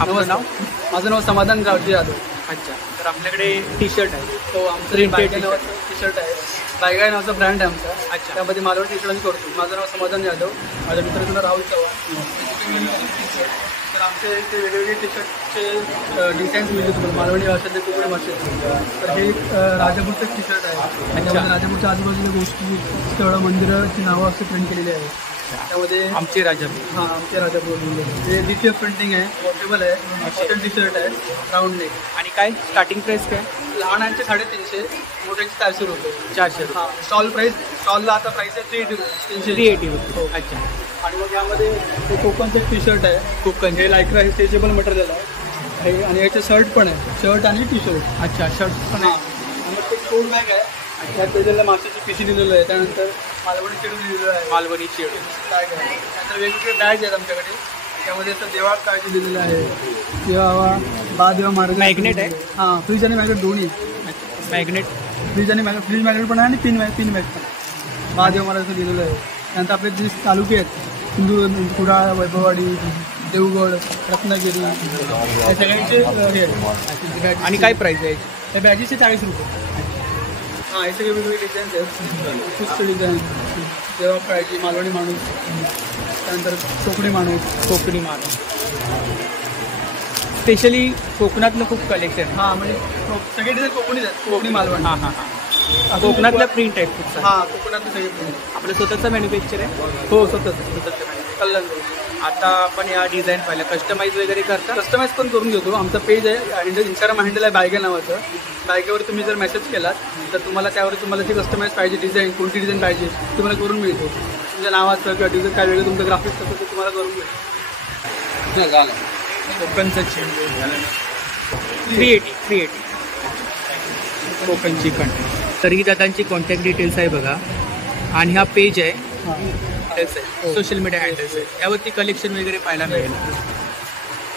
आपलं नाव? माझं नाव समाधान रावजी यादव. अच्छा. तर आपल्याकडे टी शर्ट आहे. तो आमचं बायगाय नावाचं टी शर्ट आहे. बायगाय नावाचा ब्रँड आहे आमचा. अच्छा. त्यामध्ये मालवणी टी शर्ट आम्ही करतो. माझं नाव समाधान यादव, माझ्या मित्राचं नाव राहुल चव्हाण. तर आमचे इथे वेगवेगळे टी शर्टचे डिझाईन्स मिळते तुम्हाला मालवणी भाषेतले, कोकणी भाषेत. तर हे राजापूरचं टी शर्ट आहे. अच्छा. राजापूरच्या आजूबाजूच्या गोष्टी, स्थळं, मंदिराची नावं असे प्रिंट केलेली आहे. त्यामध्ये आमचे राजापूर. हां, आमचे राजापूर. हे DCF प्रिंटिंग आहे, वॉशेबल आहे, कॉटन टी शर्ट आहे, राऊंड नेक. आणि काय स्टार्टिंग प्राइस काय? लहानांचे 350, मोठ्यांचे 400 रुपये. 400. हां, स्टॉल प्राईस, स्टॉलला आता प्राईस आहे 380 रुपये. हो. अच्छा. आणि मग यामध्ये हे कोकणचं टी शर्ट आहे. कोकण हे लायक्रा आहे, स्ट्रेचेबल मटेरियल आहे. आणि याचे शर्ट पण आहे, शर्ट आणि टी शर्ट. अच्छा, शर्ट पण आहे. मग ते टोट बॅग आहे. त्यात त्याच्याला माशाची पिशी दिलेलं आहे. त्यानंतर मालवणी चेडू दिलेलं आहे. मालवणी चेडू बॅग आहे. त्यानंतर वेगवेगळे बॅग आहेत आमच्याकडे. त्यामध्ये असं देवाळ काळजी दिलेलं आहे, किंवा बा देवा महाराज. मॅग्नेट आहे. हां, फ्रीज आणि मॅग्नेट दोन्ही. मॅग्नेट, फ्रीज आणि मॅग्नेट. फ्रीज मॅग्नेट पण आहे आणि पिन मॅग पण. बा देवा महाराजचं दिलेलं आहे. त्यानंतर आपले जे तालुके आहेत, सिंधू, कुडाळ, वैभववाडी, देवगड, रत्नागिरी, या सगळ्यांचे हे आहेत. आणि काय प्राइस आहे? त्या बॅगेचे 40 रुपये. हां, हे सगळे वेगवेगळे डिझाईन्स आहेत. पुष्ट डिझाईन, देवा काळजी, मालवणी माणूस, त्यानंतर कोकणी माणूस. स्पेशली कोकणातलं खूप कलेक्शन. हां, म्हणजे सगळे डिझाईन कोकणीच आहेत, कोकणी मालवणी. हां. कोकणातल्या प्रिंट आहेत खूप सारे. हां, कोकणातले सगळे प्रिंट. आपलं स्वतःचं मॅन्युफॅक्चर आहे? हो, स्वतःचं कल्याण. आता आपण या डिझाईन पाहिलं, कस्टमाइज वगैरे करता? कस्टमाइज पण करून घेतो. आमचा पेज आहे, इंस्टाग्राम हँडल आहे बायगा नावाचं. बायगेवर तुम्ही जर मेसेज केलात तर तुम्हाला त्यावर तुम्हाला जे कस्टमाइज पाहिजे डिझाईन, कोणती डिझाईन पाहिजे तुम्हाला करून मिळतो. तुमच्या नावाचं किंवा डिझाईन काय वेगळं तुमचं ग्राफिक्स असतं ते तुम्हाला करून मिळतो. झालं. कोकणचं चेंडू 380. कोकण चिकन. तर ही दादांची कॉन्टॅक्ट डिटेल्स आहे बघा, आणि हा पेज आहे, सोशल मीडिया हँडल्स आहे, यावरती कलेक्शन वगैरे पाहायला मिळेल.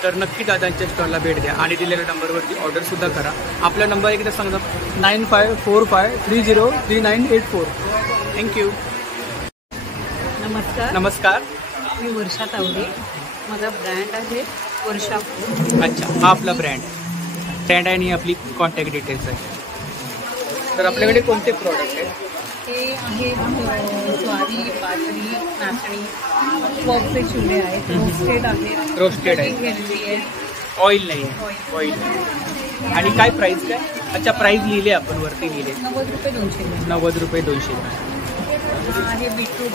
तर नक्की दादांच्या स्टॉलला भेट द्या आणि दिलेल्या नंबरवरती ऑर्डर सुद्धा करा. आपला नंबर एकदा सांगा. 9545303984. थँक्यू. नमस्कार. मी वर्षा तावडे. माझा ब्रँड आहे वर्षा. अच्छा, हा आपला ब्रँड आहे आणि आपली कॉन्टॅक्ट डिटेल्स आहे. तर आपल्याकडे कोणते प्रॉडक्ट आहेत? हे आहे ज्वारी, बाजरी, नाचणी, पॉपचे चुले आहेत, रोस्टेड आहेत. रोस्टेड आहे, हेल्दी आहे, ऑइल नाही आहे. ऑइल. आणि काय प्राईस काय? अच्छा, प्राईस लिहिले आपण वरती लिहिले. 90 रुपये 200. 90 रुपये 200. आहे बीटरूट.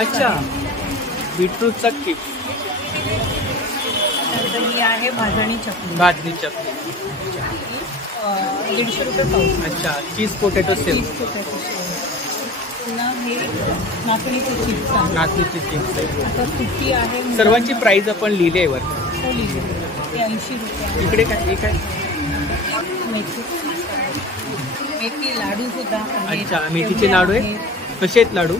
अच्छा, बीटरूटचा चिप्स, तर ही आहे भाजणी चटणी, भाजणी चटणी, 150 रुपये पाव. अच्छा. चीज पोटॅटो सेव, चीज पोटॅटो शेव. पुन्हा हे नाचणीचे चिप्स आहे. नाचणीची चिप्स आहे. आता सुट्टी आहे. सर्वांची प्राइस आपण लिहिली आहे वर. हो, लिहिली. ते 80 रुपये आहे. इकडे काय हे काय? मेथी लाडू सुद्धा आहेत. अच्छा, मेथीचे लाडू आहे. कसे आहेत लाडू?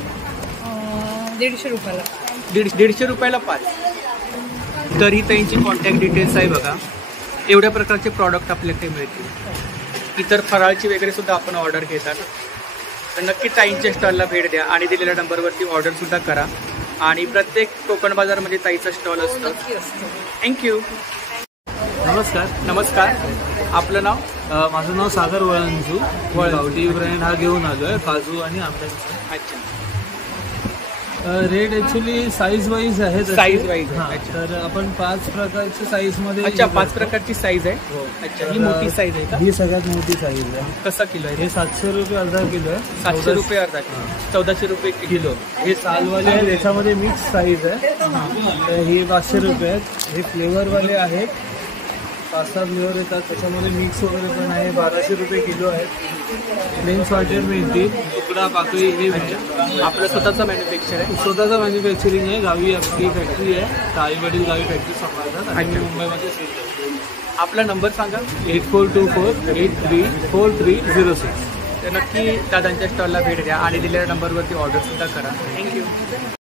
150 रुपयाला. 150 रुपयाला 5. तर ही त्यांची कॉन्टॅक्ट डिटेल्स आहे बघा. एवढ्या प्रकारचे प्रॉडक्ट आपल्याकडे मिळतील. इतर फराळची वगैरे सुद्धा आपण ऑर्डर घेतात. तर नक्की ताईंच्या स्टॉलला भेट द्या आणि दिलेल्या नंबरवरती ऑर्डर सुद्धा करा. आणि प्रत्येक कोकण बाजारमध्ये ताईचा स्टॉल असतो. थँक्यू. नमस्कार. नमस्कार. आपलं नाव? माझं नाव सागर वळंजू. गावठी ब्रँड हा घेऊन आलोय, काजू आणि आंब्याचा. अच्छा. रेट ॲक्च्युली साईज वाईज आहे. Size wise. तर आपण 5 प्रकारची साईज मध्ये. अच्छा, 5 प्रकारची साईज आहे. हो. अच्छा, ही मोठी साईज आहे का? ही सगळ्यात मोठी साईज आहे. कसा किलो आहे? हे 700 रुपये अर्धा किलो आहे. 700 रुपये अर्धा किलो, 1400 रुपये किलो. हे सालवाले आहेत, याच्यामध्ये मिक्स साईज आहे. तर हे 500 रुपये आहेत. हे फ्लेवरवाले आहेत, 5-6 फ्लेवर येतात, त्याच्यामध्ये मिक्स वगैरे पण आहे. 1200 रुपये किलो आहेत. प्लेन सॉल्टेड मिळतील. तुकडा पाकळी हे आपलं स्वतःचं मॅन्युफॅक्चर आहे. स्वतःचं मॅन्युफॅक्चरिंग आहे. गावी आपली फॅक्टरी आहे. आई वडील गावी फॅक्टरी सांभाळतात आणि मुंबईमध्ये सेल करतो. आपला नंबर सांगा. 8424834306. तर नक्की दादांच्या स्टॉलला भेट द्या आणि दिलेल्या नंबरवरती ऑर्डर सुद्धा करा. थँक्यू.